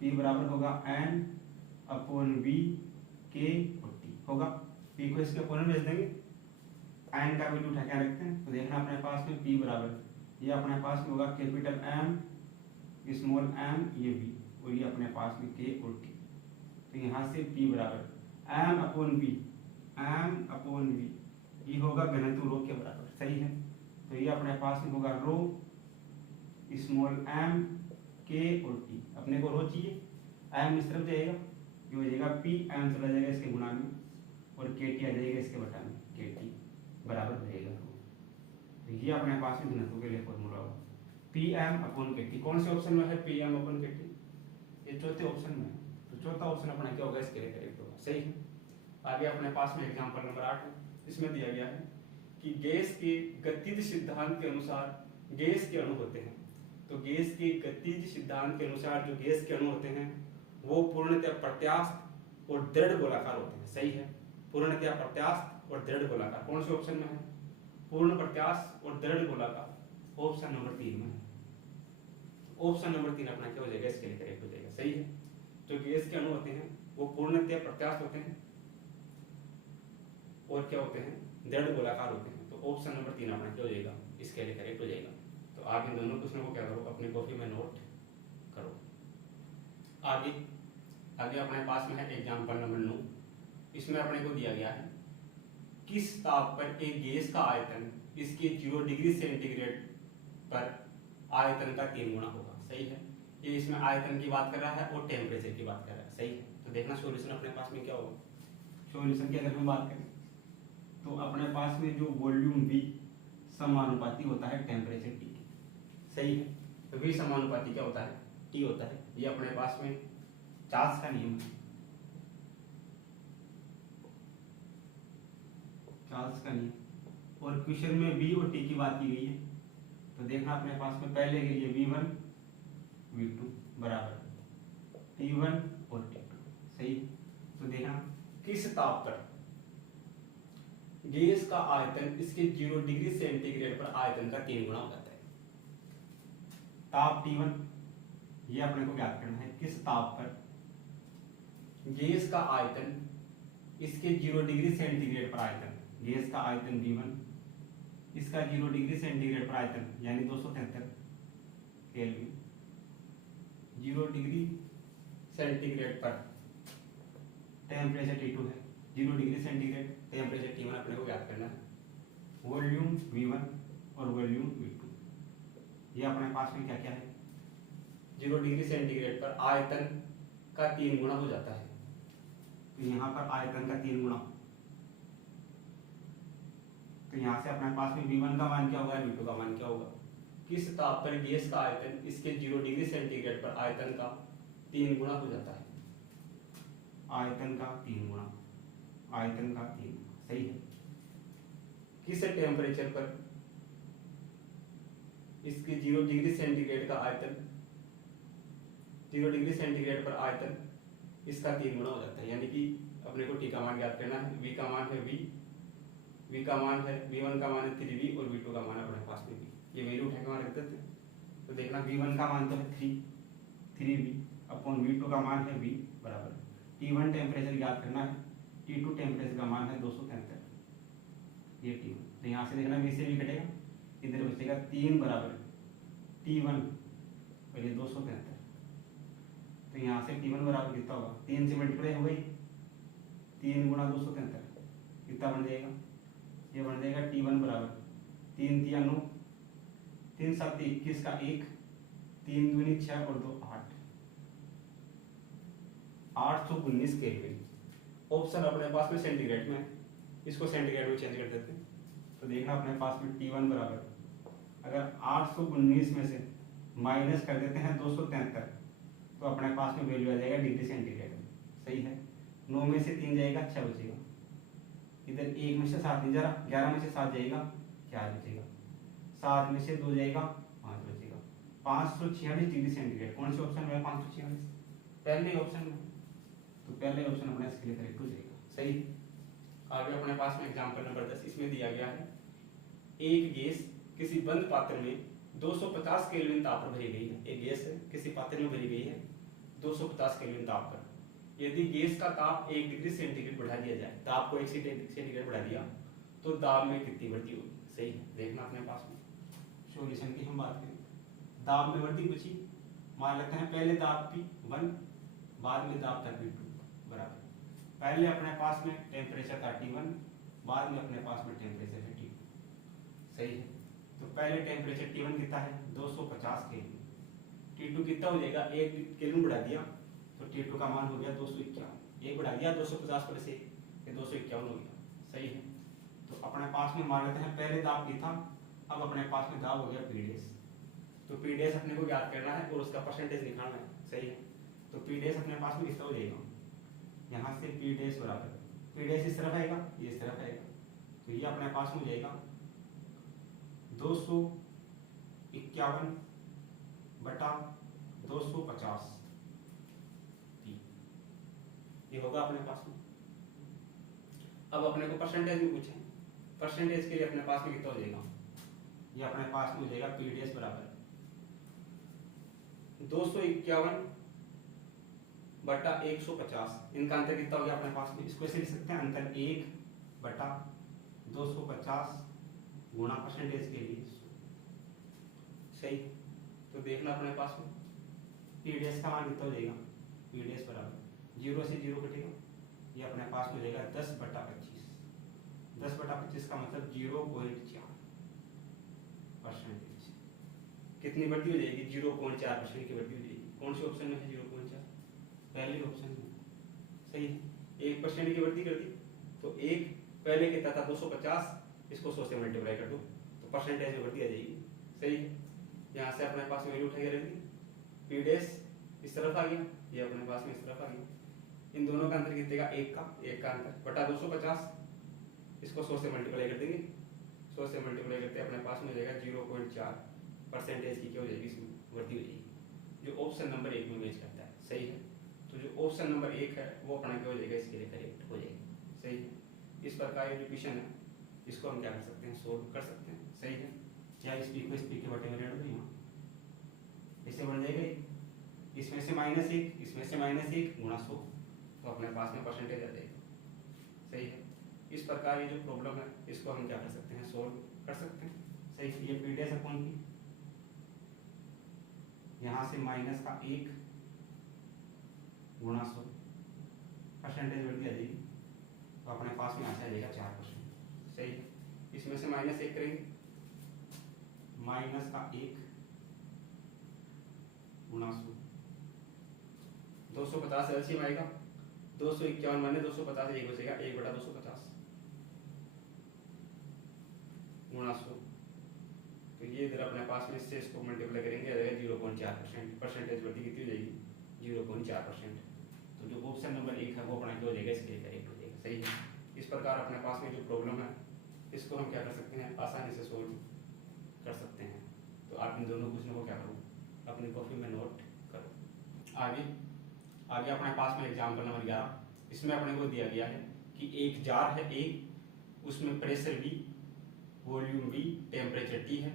P बराबर होगा n अपॉन V K और T होगा। P को इसके अपोनेंट भेज देंगे, n का वैल्यू उठा के रखते हैं। तो देखना अपने पास में P बराबर ये अपने पास में होगा कैपिटल M स्मॉल m ये V और ये अपने पास में K और T। तो यहाँ से P बराबर m अपॉन V ये होगा घनत्व रो के बराबर। सही है। तो ये अपने पास में होगा रो स्मॉल m K और T। अपने को रो चाहिए, m इस तरफ जाएगा, ये हो जाएगा P, m चला जाएगा इसके गुणा में और KT आ जाएगा इसके बटा में, KT बराबर रहेगा रो। तो ये अपने पास में घनत्व के लिए फॉर्मूला होगा Pm अपॉन KT। कौन से ऑप्शन में है Pm अपॉन KT, ये चौथे ऑप्शन में है। तो चौथा ऑप्शन अपना क्या होगा, इसके लिए करेक्ट होगा। सही है। आगे अपने पास में एग्जांपल नंबर 8 है। इसमें दिया गया है कि गैस के गतिज सिद्धांत के अनुसार गैस के अणु होते हैं। तो गैस के गतिज सिद्धांत के अनुसार जो गैस के अणु होते हैं वो पूर्णतः प्रत्यास्थ और दृढ़ गोलाकार होते हैं। सही है। पूर्णतः प्रत्यास्थ और दृढ़ गोलाकार कौन से ऑप्शन में है, पूर्ण प्रत्यास्थ और दृढ़ गोलाकार ऑप्शन नंबर 3 में है। ऑप्शन नंबर 3 अपना क्या हो जाएगा, इसके लिए करेक्ट हो जाएगा। सही है। जो गैस के अणु होते हैं वो पूर्णतः प्रत्यास्थ होते हैं और क्या होते हैं, दृढ़ गोलाकार होते हैं। तो ऑप्शन नंबर 3 अपना क्या हो जाएगा, इसके लिए करेक्ट हो जाएगा। तो आप इन दोनों क्वेश्चनों को क्या करो, अपनी कॉपी में नोट करो। आगे अपने पास में है एग्जांपल नंबर 9। इसमें अपने को दिया गया है किस ताप पर एक गैस का आयतन इसके 0 डिग्री सेंटीग्रेड पर आयतन का 3 गुना होगा। सही है। ये इसमें आयतन की बात कर रहा है और टेम्परेचर की बात कर रहा है। सही है। तो देखना सॉल्यूशन अपने पास में क्या होगा। सॉल्यूशन की अगर हम बात करें तो अपने पास में जो वॉल्यूम V समानुपाती होता है टेम्परेचर T के, सही है। तो V समानुपाती क्या होता है, T होता है। ये अपने पास में चार्ल्स का नियम है, चार्ल्स का नियम। और क्वेश्चन में V और T की बात की गई है, तो देखना अपने पास में पहले के लिए V1 V2 बराबर T1 और T2, सही। तो देखना किस ताप पर गैस का आयतन इसके 0 डिग्री सेंटीग्रेड पर आयतन का 3 गुना हो जाता है। ताप T1 ये अपने को ज्ञात करना है, किस ताप पर गैस का आयतन इसके 0 डिग्री सेंटीग्रेड पर आयतन, गैस का आयतन V1 इसका 0 डिग्री सेंटीग्रेड पर आयतन यानी 273 केल्विन, 0 डिग्री सेंटीग्रेड पर टेम्परेचर T2 है, 0 डिग्री सेंटीग्रेड टेम्परेचर T1 अपने को ज्ञात करना है। वॉल्यूम V1 और वॉल्यूम V2 ये अपने पास में क्या क्या है, 0 डिग्री सेंटीग्रेड पर आयतन का 3 गुना हो जाता है। तो यहाँ पर आयतन का 3 गुना, तो यहाँ से अपने पास में V1 का मान क्या होगा, V2 का मान क्या होगा। किस ताप पर गैस का आयतन इसके 0 डिग्री सेंटीग्रेड पर आयतन का 3 गुना हो जाता है, आयतन का 3 गुना, आयतन का 3 गुना, सही है। किस टेम्परेचर पर इसके 0 डिग्री सेंटीग्रेड का आयतन, 0 डिग्री सेंटीग्रेड पर आयतन इसका 3 गुना हो जाता है, यानी कि अपने को T का मान ज्ञात करना है। V का मान है V का मान है V1 का मान है 3V और V2 का मान है अपने पास में V। ये वैल्यू उठा के वहां रख देते हैं। तो देखना V1 का मान तो है 3V अपॉन V2 का मान है V बराबर T1 टेम्परेचर ज्ञात करना है, T2 टेम्परेचर का मान है 273, ये T1। तो यहाँ से देखना V से भी कटेगा, इधर बचेगा 3 बराबर T1 और ये 273। तो यहाँ से T1 बराबर कितना होगा, 3 से मल्टीप्लाई हो गई, 3 गुना 273 कितना बन जाएगा, ये बन जाएगा T1 बराबर 3 3 9 3 7 21 का 1, 3 दूनी 6 और 2 8, 819 केल्विन। ऑप्शन अपने पास में सेंटीग्रेड में, इसको सेंटीग्रेड में चेंज कर देते हैं। तो देखना अपने पास में T1 बराबर अगर 819 में से माइनस कर देते हैं 273 तो अपने पास में वैल्यू आ जाएगा डिग्री सेंटीग्रेड में, सही है। 9 में से 3 जाएगा 6 बचेगा, इधर 1 में से 7 नहीं जा रहा, 11 में से 7 जाएगा 4 बचेगा, 7 में से 2 जाएगा 5 बचेगा, 546 डिग्री सेंटीग्रेड। कौन से ऑप्शन में है 546, पहले ऑप्शन में। तो पहले ऑप्शन अपने इसके लिए करेक्ट हो जाएगा, सही। आगे अपने पास में एग्जांपल नंबर 10 इसमें दिया गया है, एक गैस किसी बंद पात्र में 250 केल्विन ताप पर भरी गई है। एक गैस है किसी पात्र में भरी गई है 250 केल्विन ताप पर। यदि गैस का ताप 1 डिग्री सेंटीग्रेड बढ़ा दिया जाए, ताप को 1 डिग्री सेंटीग्रेड बढ़ा दिया तो दाब में कितनी वृद्धि होगी, सही है। देखना अपने पास में सॉल्यूशन की हम बात करें, दाब में वृद्धि पूछी, मान लेते हैं पहले दाब P1 बाद में दाब था P2 बराबर, पहले अपने पास में टेम्परेचर था T1 बाद में अपने पास में टेम्परेचर है T2, सही है। तो पहले टेम्परेचर T1 कितना है 250 केल्विन, T2 कितना हो जाएगा 1 केल्विन बढ़ा दिया तो T2 का मान हो गया 251, 1 बढ़ा दिया 250 पर से ये 251 हो गया, सही है। तो अपने पास में मान लेते हैं पहले दाब की था, अब अपने पास में दाब हो गया P डैश। तो P डैश अपने को ज्ञात करना है और उसका परसेंटेज निकालना है, सही है। तो P डैश अपने पास में कितना हो जाएगा, यहाँ से P डैश बराबर P डैश इस तरफ आएगा ये इस तरफ आएगा, तो ये अपने पास में हो जाएगा 251 बटा 250, ये होगा अपने पास में। अब अपने को परसेंटेज में पूछे, परसेंटेज के लिए अपने पास में कितना हो जाएगा, ये अपने पास में हो जाएगा P डैश बराबर 251 बटा 150, इनका अंतर कितना हो गया अपने पास में, इसको ऐसे लिख सकते हैं अंतर 1 बटा 250 गुणा परसेंटेज के लिए, सही। तो देखना अपने पास में P डैश का मान कितना हो जाएगा, P डैश बराबर 0 से 0 कटेगा, ये अपने पास में हो जाएगा 10 बटा 25, 10 बटा 25 का मतलब 0.4 परसेंटेज। कितनी वृद्धि हो जाएगी 0.4% की वृद्धि हो जाएगी। कौन से ऑप्शन में है 0.4, पहले ऑप्शन में। सही है, 1% की वृद्धि कर दी तो एक पहले कितना था 250, इसको 100 से मल्टीप्लाई कर दो तो परसेंटेज में वृद्धि आ जाएगी। सही है, यहाँ से अपने पास वैल्यू उठाई रहेगी, पी डैश इस तरफ आ गया, ये अपने पास में इस तरफ आ गया, इन दोनों का अंतर कितने का, एक का अंतर बटा 250, इसको 100 से मल्टीप्लाई कर देंगे, 100 से मल्टीप्लाई करते अपने पास में हो जाएगा 0.4 परसेंटेज की क्या हो जाएगी, इसमें वृद्धि हो जाएगी, जो ऑप्शन नंबर 1 में मैच करता है। सही है, तो जो ऑप्शन नंबर 1 है वो अपना क्या हो जाएगा, इसके लिए करेक्ट हो जाएगा। सही है, इस प्रकार ये रिपीशन है, इसको हम क्या कर सकते हैं, सोल्व कर सकते हैं। सही है, क्या इस पी को इस पी के बटे में रेड हो यहाँ इससे बन जाएगा, इसमें से -1 इसमें से -1 गुणा 100, तो अपने पास में परसेंटेज आ जाएगा। सही है, इस प्रकार ये जो प्रॉब्लम है इसको हम क्या कर सकते हैं, सोल्व कर सकते हैं। सही है, ये पी डैश अपॉन पी, यहाँ से -1 गुणा 100 परसेंटेज बढ़ जाएगी, तो अपने पास में आ जाएगा 4%। सही है, इसमें से -1 करेंगे, -1 गुणा 100, 250 एलसीएम आएगा, 251 माने 250, एक बचेगा 1/250 गुणा 100, तो ये इधर अपने पास में इससे इसको मल्टीप्लाई करेंगे आ जाएगा 0.4%, परसेंटेज वृद्धि कितनी हो जाएगी, 0.4%। तो जो ऑप्शन नंबर 1 है वो अपना क्या हो जाएगा, इसके लिए करेक्ट हो जाएगा। सही है, इस प्रकार अपने पास में जो प्रॉब्लम है इसको हम क्या कर सकते हैं, आसानी से सोल्व कर सकते हैं। तो आप इन दोनों क्वेश्चनों को क्या करो, अपनी कॉपी में नोट करो। आगे अपने पास में एग्जाम्पल नंबर 11, इसमें अपने को दिया गया है कि एक जार है A, उसमें pressure V, volume V, temperature T है,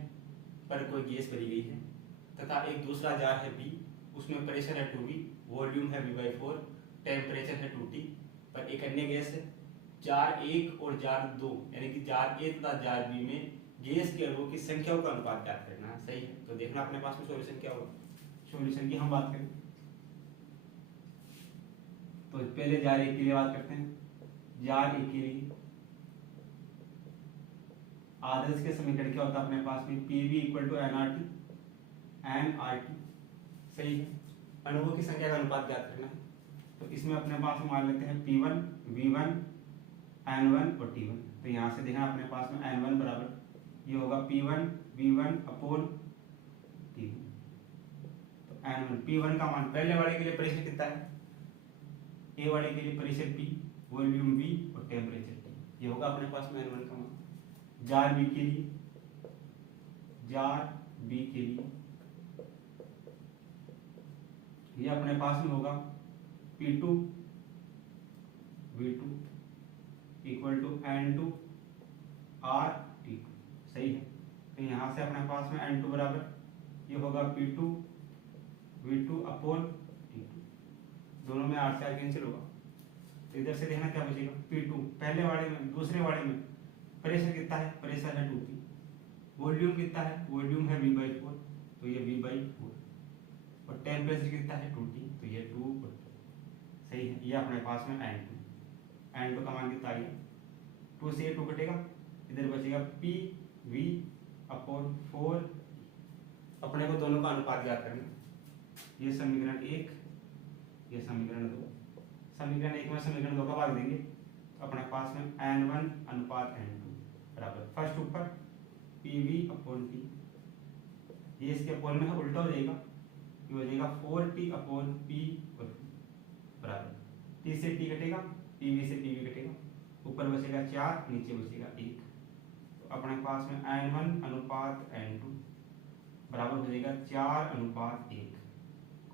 पर कोई गैस भरी गई है, तथा एक दूसरा जार है B, उसमें प्रेशर है 2V, वॉल्यूम है V/4, टेम्परेचर है 2T, पर एक अन्य गैस है। जार 1 और जार 2 यानी कि जार A तथा जार B में गैस के अणुओं की संख्याओं का अनुपात ज्ञात करना है। सही है, तो देखना अपने पास में सॉल्यूशन क्या होगा। सॉल्यूशन की हम बात करें तो पहले जार 1 के लिए बात करते हैं। जार 1 के लिए आदर्श के समीकरण क्या होता है अपने पास में, PV = nRT। सही है, अणुओं की संख्या का अनुपात ज्ञात करना है, तो इसमें अपने पास मान लेते हैं P1 V1 N1 और T1। तो यहाँ से देखना अपने पास में N1 बराबर ये होगा P1 V1 अपॉन T1। तो N1 P1 का मान पहले वाले के लिए प्रेशर कितना है, A वाले के लिए प्रेशर P, वॉल्यूम V और टेम्परेचर T, ये होगा अपने पास में N1 का मान। जार B के लिए ये अपने पास में होगा P2 V2 = N2 RT। सही है, तो यहाँ से अपने पास में N2 बराबर ये होगा P2 V2 अपॉन T2, दोनों में R से R कैंसिल होगा, तो इधर से देखना क्या बचेगा, P2 पहले वाले में, दूसरे वाले में प्रेशर कितना है, प्रेशर है 2P, वॉल्यूम कितना है, वॉल्यूम है V/4, तो ये V/4, और टेम्परेचर कितना है 2T, तो ये 2। सही है, ये अपने पास में N2 का मान कितना आ गया, 2 से 2 कटेगा, इधर बचेगा PV अपॉन 4। अपने को दोनों का अनुपात ज्ञात करना, ये समीकरण 1, ये समीकरण 2। समीकरण 1 में समीकरण 2 का भाग देंगे तो अपने पास में N1 अनुपात N2 बराबर, फर्स्ट ऊपर PV अपॉन T, ये इसके अपोन में है, उल्टा हो जाएगा, ये हो जाएगा 4T अपॉन P बराबर, T से T कटेगा, PV से PV कटेगा, ऊपर बचेगा 4, नीचे बचेगा 1, तो अपने पास में N1 अनुपात N2 बराबर हो जाएगा 4:1।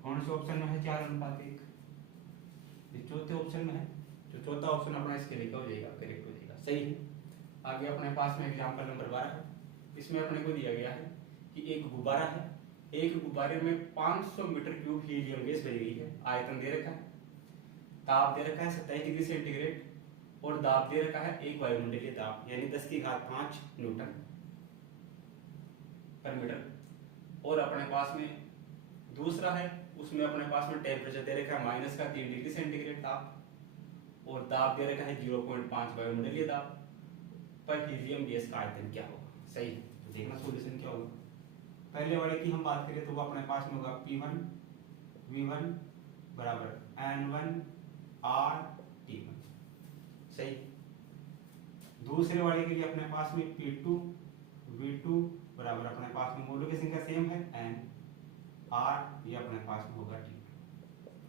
कौन से ऑप्शन में है 4:1, ये चौथे ऑप्शन में है, जो चौथा ऑप्शन अपना इसके लिए क्या हो जाएगा, करेक्ट हो जाएगा। सही है, आगे अपने पास में एग्जांपल नंबर 12 है, इसमें अपने को दिया गया है कि एक गुब्बारा है, एक गुब्बारे में 500 मीटर क्यूब हीलियम गैस भरी गई है, आयतन दे रखा है, ताप दे रखा है 27 डिग्री सेंटीग्रेड, और दाब दे रखा है 1 वायुमंडलीय दाब यानी 10⁵ न्यूटन पर मीटर, और अपने पास में दूसरा है, उसमें अपने पास में टेम्परेचर दे रखा है -3 डिग्री सेंटीग्रेड ताप, और दाब दे रखा है 0.5 वायुमंडलीय दाब, पर हीलियम गैस का आयतन क्या होगा। सही है, तो देखना सॉल्यूशन क्या होगा। पहले वाले की हम बात करें तो वो अपने पास में होगा P1 V1 बराबर N1 आर टी वन। सही। दूसरे वाले के लिए अपने पास में P2 V2 बराबर अपने पास में मोलों की संख्या सेम है n, R ये अपने पास में होगा T2।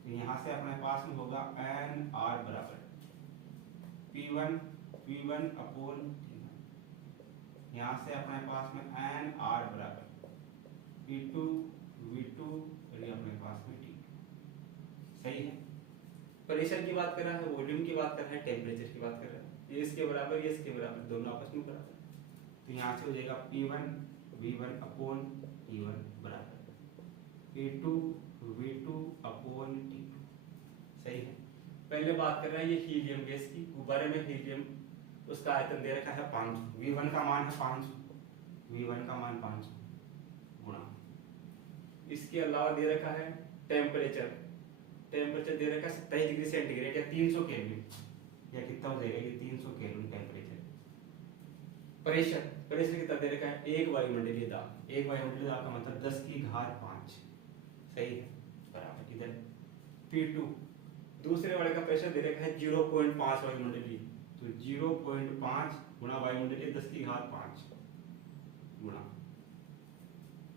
तो यहाँ से अपने पास में होगा n R बराबर P1 V1 अपॉन T1। यहाँ से अपने पास में n R बराबर P2 V2 और ये अपने पास में T2। सही है। प्रेशर की बात कर रहा है, वॉल्यूम की बात कर रहा है, टेम्परेचर की बात कर रहा है। ये इसके बराबर, ये इसके बराबर, दोनों आपस में बराबर। तो यहाँ से हो जाएगा P1 V1 अपॉन T1 बराबर P2 V2 अपॉन T2। सही है। पहले बात कर रहे हैं ये हीलियम गैस की, गुब्बारे में हीलियम, उसका आयतन दे रखा है 500, V1 का मान है 500, V1 का मान 500 गुणा, इसके अलावा दे रखा है टेम्परेचर, टेम्परेचर दे रखा है 27 डिग्री सेंटीग्रेड या 300 केल्विन, या कितना हो जाएगा ये 300 केल्विन टेम्परेचर। प्रेशर, प्रेशर कितना दे रखा है, एक वायुमंडलीय दाब, एक वायुमंडलीय दाब का मतलब 10 की घात 5। सही है। बराबर इधर P2 दूसरे वाले का प्रेशर दे रखा है 0.5 वायुमंडलीय, तो 0.5 गुणा वायुमंडलीय 10 की घात 5 गुणा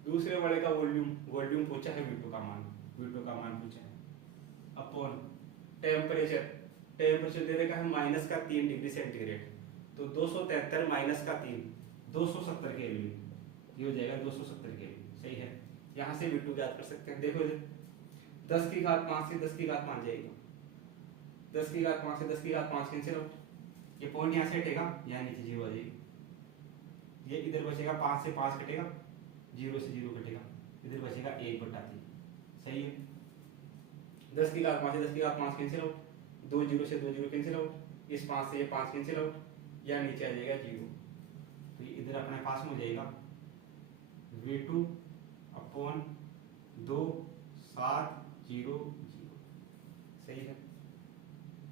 दूसरे वाले का वॉल्यूम, वॉल्यूम पूछा है V2 का मान, V2 का मान पूछा है अपॉन टेम्परेचर, टेम्परेचर दे रखा है -3 डिग्री सेंटीग्रेड, तो 273 -3 270 केल्विन, ये हो जाएगा 270 केल्विन। सही है। यहाँ से V2 ज्ञात कर सकते हैं। देखो इधर 10 की घात 5 से 10 की घात 5 जाएगा, 10 की घात 5 से 10 की घात 5 कैंसिल आउट, ये पॉइंट यहाँ से हटेगा, यहाँ नीचे 0 आ जाएगी, ये इधर बचेगा 5 से 5 कटेगा, 0 से 0 कटेगा, इधर बचेगा 1/3। सही है। 10 की घात 5 से 10 की घात 5 कैंसिल आउट, 2 0 से 2 0 कैंसिल आउट, इस 5 से ये 5 कैंसिल आउट, या नीचे आ जाएगा 0। तो ये इधर अपने पास में हो जाएगा V2 अपॉन 2 7 0 0। सही है।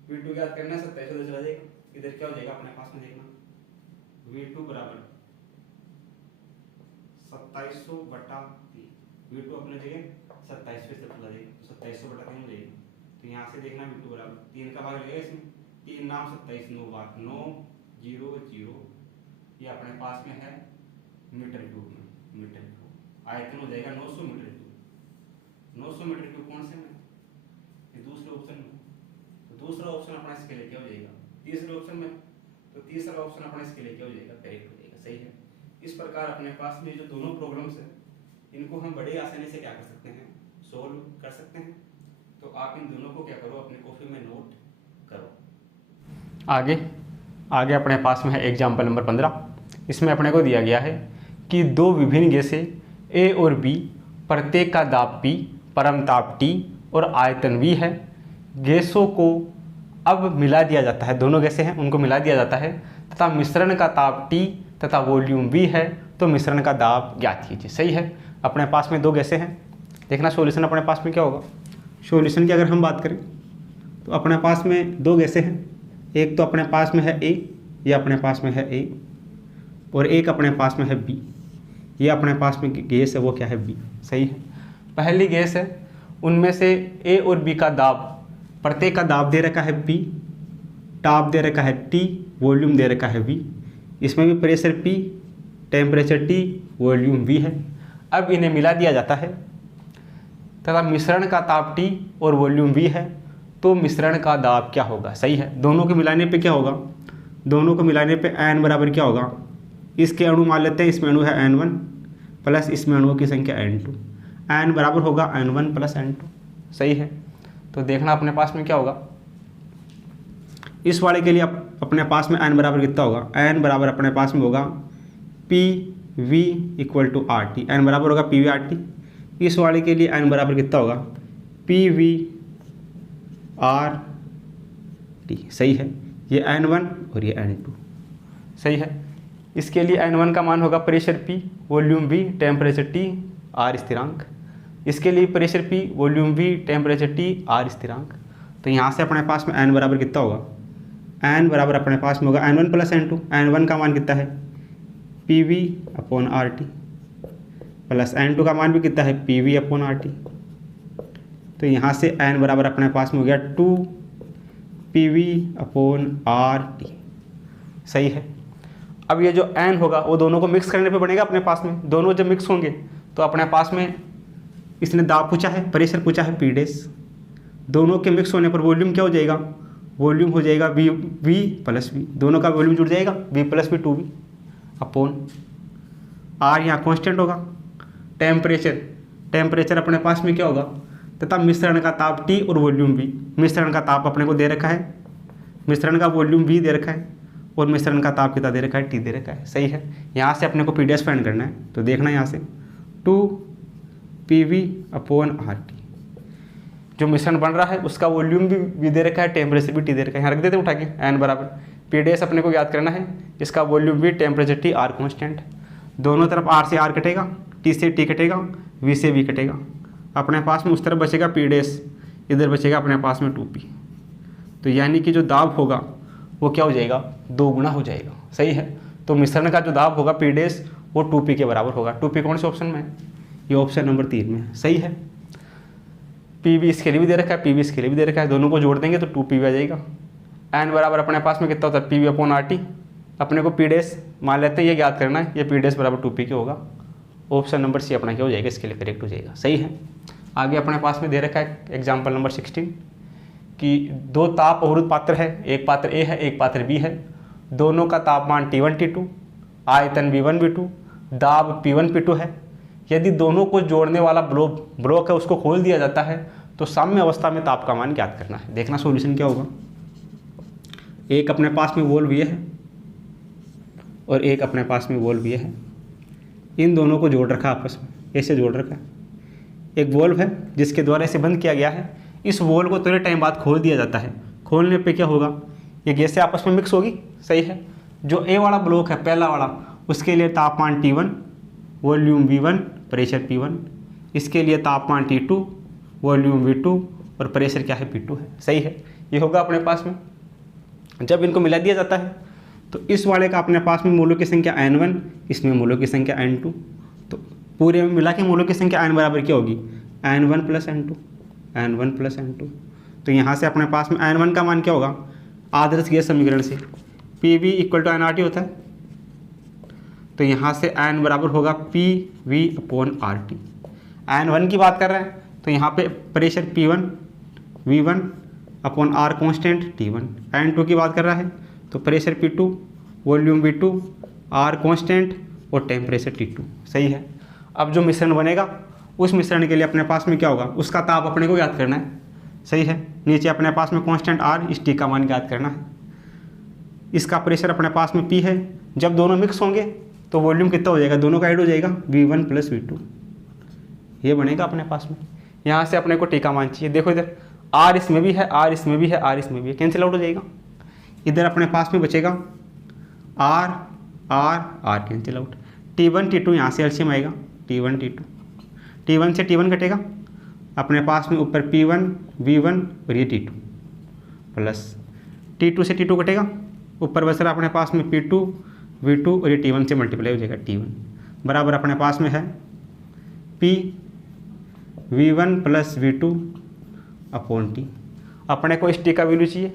V2 ज्ञात करना है, 27 से चला जाएगा, इधर क्या हो जाएगा अपने पास में देखना, V2 बराबर 2700/3, V2 अपने जगह 27 से चला जाएगा, 2700/3 हो जाएगा। तो यहाँ से देखना V2 बराबर 3 का भाग लगेगा इसमें, 3 नाम 27 9 बार 9 0 0, ये अपने पास में है मीटर क्यूब में, मीटर क्यूब आयतन हो जाएगा 900 मीटर क्यूब। 900 मीटर क्यूब कौन से में, ये दूसरे ऑप्शन में, तो दूसरा ऑप्शन अपना इसके लिए क्या हो जाएगा, तीसरे ऑप्शन में, तो तीसरा ऑप्शन अपना इसके लिए क्या हो जाएगा, करेक्ट हो जाएगा। सही है। इस प्रकार अपने पास में जो दोनों प्रॉब्लम्स है, इनको हम बड़े आसानी से क्या कर सकते हैं, सोल्व कर सकते हैं। तो आप इन दोनों को क्या करो, अपनी कॉपी में नोट करो। आगे अपने पास में है एग्जाम्पल नंबर 15। इसमें अपने को दिया गया है कि दो विभिन्न गैसें A और B, प्रत्येक का दाब P, परमताप T और आयतन V है। गैसों को अब मिला दिया जाता है, दोनों गैसें हैं उनको मिला दिया जाता है, तथा मिश्रण का ताप T तथा वॉल्यूम V है, तो मिश्रण का दाब ज्ञात कीजिए। सही है। अपने पास में दो गैसें हैं, देखना सॉल्यूशन अपने पास में क्या होगा। सॉल्यूशन की अगर हम बात करें तो अपने पास में दो गैसें हैं, एक तो अपने पास में है A, ये अपने पास में है A, और एक अपने पास में है B, ये अपने पास में गैस है वो क्या है B। सही है। पहली गैस है, उनमें से A और B का दाब, प्रत्येक का दाब दे रखा है P, ताप दे रखा है T, वॉल्यूम दे रखा है V। इसमें भी pressure P, temperature T, volume V है। अब इन्हें मिला दिया जाता है तथा मिश्रण का ताप T और वॉल्यूम V है, तो मिश्रण का दाब क्या होगा। सही है। दोनों को मिलाने पे क्या होगा, दोनों को मिलाने पे n बराबर क्या होगा, इसके अणु मान लेते हैं, इसमें अणु है n1 प्लस इसमें अणुओं की संख्या n2, n बराबर होगा n1 प्लस n2। सही है। तो देखना अपने पास में क्या होगा, इस वाले के लिए अपने पास में n बराबर कितना होगा, n बराबर अपने पास में होगा PV = RT, n बराबर होगा PV RT। इस वाले के लिए n बराबर कितना होगा, PV RT। सही है। ये n1 और ये n2। सही है। इसके लिए n1 का मान होगा pressure P, volume V, temperature T, R स्थिरांक। इसके लिए pressure P, volume V, temperature T, R स्थिरांक। तो यहाँ से अपने पास में n बराबर कितना होगा, n बराबर अपने पास में होगा n1 प्लस n2। n1 का मान कितना है, PV/RT, प्लस n2 का मान भी कितना है, PV/RT। तो यहाँ से n बराबर अपने पास में हो गया 2 PV/RT। सही है। अब ये जो n होगा वो दोनों को मिक्स करने पे बनेगा अपने पास में। दोनों जब मिक्स होंगे तो अपने पास में इसने दाब पूछा है, प्रेशर पूछा है P डैश। दोनों के मिक्स होने पर वॉल्यूम क्या हो जाएगा? वॉल्यूम हो जाएगा V प्लस V। दोनों का वॉल्यूम जुड़ जाएगा V plus V 2V upon R। यहाँ कॉन्स्टेंट होगा। टेम्परेचर अपने पास में क्या होगा? तथा मिश्रण का ताप T और वॉल्यूम V। मिश्रण का ताप अपने को दे रखा है, मिश्रण का वॉल्यूम V दे रखा है और मिश्रण का ताप कितना दे रखा है? T दे रखा है। सही है। यहाँ से अपने को P डैश फाइंड करना है, तो देखना यहाँ से 2PV/RT। जो मिश्रण बन रहा है उसका वॉल्यूम भी V दे रखा है, टेम्परेचर भी T दे रखा है। यहाँ रख देते उठा के n बराबर P डैश अपने को याद करना है, इसका volume V, temperature T, R constant. दोनों तरफ R से R कटेगा, T से T कटेगा, V से V कटेगा। अपने पास में उस तरफ बचेगा P डैश, इधर बचेगा अपने पास में 2P। तो यानी कि जो दाब होगा वो क्या हो जाएगा? 2 गुना हो जाएगा। सही है। तो मिश्रण का जो दाब होगा P डैश वो 2P के बराबर होगा। 2P कौन से ऑप्शन में है? ये ऑप्शन नंबर 3 में है। सही है। PV इसके लिए भी दे रखा है, PV इसके लिए भी दे रखा है, दोनों को जोड़ देंगे तो 2PV आ जाएगा। n बराबर अपने पास में कितना होता है? PV/RT। अपने को P डैश मान लेते हैं, ये याद करना है, ये P डैश बराबर 2P के होगा। ऑप्शन नंबर C अपना क्या हो जाएगा? इसके लिए करेक्ट हो जाएगा। सही है। आगे अपने पास में दे रखा है एग्जाम्पल नंबर 16 कि 2 ताप अवरुद्ध पात्र है, एक पात्र A है, एक पात्र B है। दोनों का तापमान T1 T2, आयतन V1 V2, दाब P1 P2 है। यदि दोनों को जोड़ने वाला ब्लॉक है उसको खोल दिया जाता है तो साम्य अवस्था में ताप का मान ज्ञात करना है। देखना सॉल्यूशन क्या होगा। एक अपने पास में वॉल्व ये है और एक अपने पास में वॉल्व ये है। इन दोनों को जोड़ रखा आपस में, ऐसे जोड़ रखा है। एक वॉल्व है जिसके द्वारा इसे बंद किया गया है। इस वॉल्व को थोड़े टाइम बाद खोल दिया जाता है। खोलने पे क्या होगा? ये गैसें आपस में मिक्स होगी। सही है। जो ए वाला ब्लॉक है पहला वाला, उसके लिए तापमान T1, volume V1, pressure P1। इसके लिए तापमान T2, वॉल्यूम V2 और प्रेशर क्या है? P2 है। सही है। ये होगा अपने पास में। जब इनको मिला दिया जाता है तो इस वाले का अपने पास में मोलों की संख्या N1, इसमें मोलों की संख्या N2। तो पूरे में मिला के मोलों की संख्या N बराबर क्या होगी? N1 + N2, N1 + N2। तो यहाँ से अपने पास में N1 का मान क्या होगा? आदर्श गैस समीकरण से PV = nRT होता है। तो यहाँ से n बराबर होगा PV/RT। N1 की बात कर रहे हैं तो यहाँ पे pressure P1, V1/R constant T1। N2 की बात कर रहा है तो pressure P2, volume V2, R constant और टेम्परेचर T2। सही है। अब जो मिश्रण बनेगा उस मिश्रण के लिए अपने पास में क्या होगा? उसका ताप अपने को याद करना है। सही है। नीचे अपने पास में कांस्टेंट R, इस T का मान याद करना है। इसका प्रेशर अपने पास में P है। जब दोनों मिक्स होंगे तो वॉल्यूम कितना हो जाएगा? दोनों का ऐड हो जाएगा V1 + V2। ये बनेगा अपने पास में। यहाँ से अपने को T का मान चाहिए। देखो इधर R इसमें भी है, R इसमें भी है, R इसमें भी है, कैंसिल आउट हो जाएगा। इधर अपने पास में बचेगा R R R cancel out. T1 T2 यहाँ से एलसीएम आएगा, T1 T2। T1 से T1 कटेगा, अपने पास में ऊपर P1 V1 और ये T2 प्लस T2 से T2 कटेगा, ऊपर बच रहा अपने पास में P2 V2 और ये T1 से मल्टीप्लाई हो जाएगा T1 बराबर अपने पास में है P V1 + V2 upon T। अपने को इस T का वैल्यू चाहिए,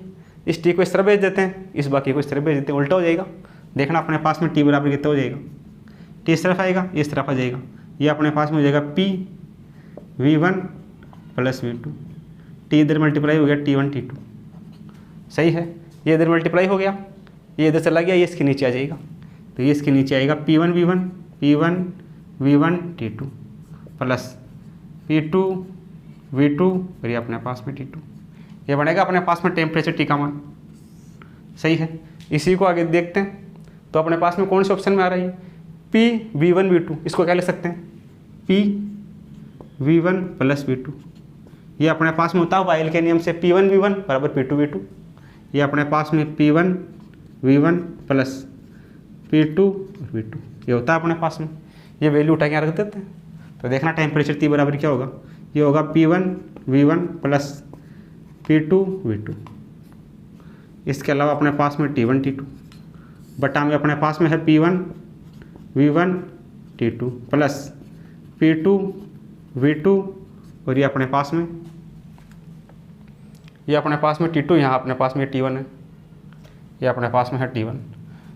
इस T को इस तरह भेज देते हैं, इस बाकी को इस तरह भेज देते हैं, उल्टा हो जाएगा। देखना अपने पास में T बराबर कितना हो जाएगा? T इस तरफ आएगा, इस तरफ आ जाएगा। ये अपने पास में हो जाएगा P V1 + V2। T इधर मल्टीप्लाई हो गया T1 T2। सही है। ये इधर मल्टीप्लाई हो गया, ये इधर चला गया, ये इसके नीचे आ जाएगा। तो ये इसके नीचे आएगा P1 V1 T2 plus P2 V2 और ये अपने पास में T2। ये बनेगा अपने पास में टेम्परेचर T का मान। सही है। इसी को आगे देखते हैं तो अपने पास में कौन से ऑप्शन में आ रही है? P V1 V2। इसको क्या लिख सकते हैं? P V1 + V2। ये अपने पास में होता है वाइल के नियम से P1 V1 = P2 V2। ये अपने पास में P1 V1 + P2 V2 ये होता है अपने पास में। ये वैल्यू उठा के रख देते हैं तो देखना टेम्परेचर T बराबर क्या होगा? ये होगा P1 V1 + P2 V2। इसके अलावा अपने पास में T1 T2 बटा में अपने पास में है P1 V1 T2 plus P2 V2 और ये अपने पास में ये अपने पास में T2, यहाँ अपने पास में T1 है, ये अपने पास में है T1,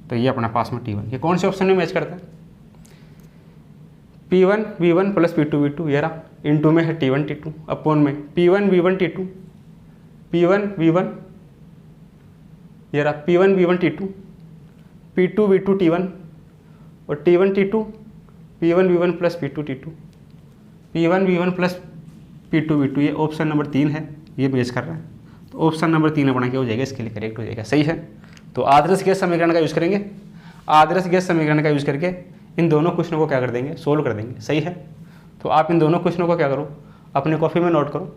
तो ये अपने पास में T1। ये कौन से ऑप्शन में मैच करता है? P1 V1 plus P2 V2, ये रहा, इनटू में है T1 T2, अपॉन में P1 V1 T2, P1 V1, ये रहा P1 V1 T2, P2 V2 T1 और T1 T2, P1 V1 plus P2 T2, P1 V1 plus P2 V2। ये option number 3 है, ये मैच कर रहा है, तो ऑप्शन नंबर 3 अपना क्या हो जाएगा, इसके लिए करेक्ट हो जाएगा। सही है। तो आदर्श गैस समीकरण का यूज़ करेंगे, आदर्श गैस समीकरण का यूज़ करके इन दोनों क्वेश्चनों को क्या कर देंगे, सोल्व कर देंगे। सही है। तो आप इन दोनों क्वेश्चनों को क्या करो, अपने कॉपी में नोट करो।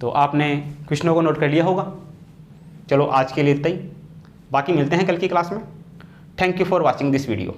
तो आपने क्वेश्चनों को नोट कर लिया होगा। चलो आज के लिए इतना ही, बाकी मिलते हैं कल की क्लास में। Thank you for watching this video.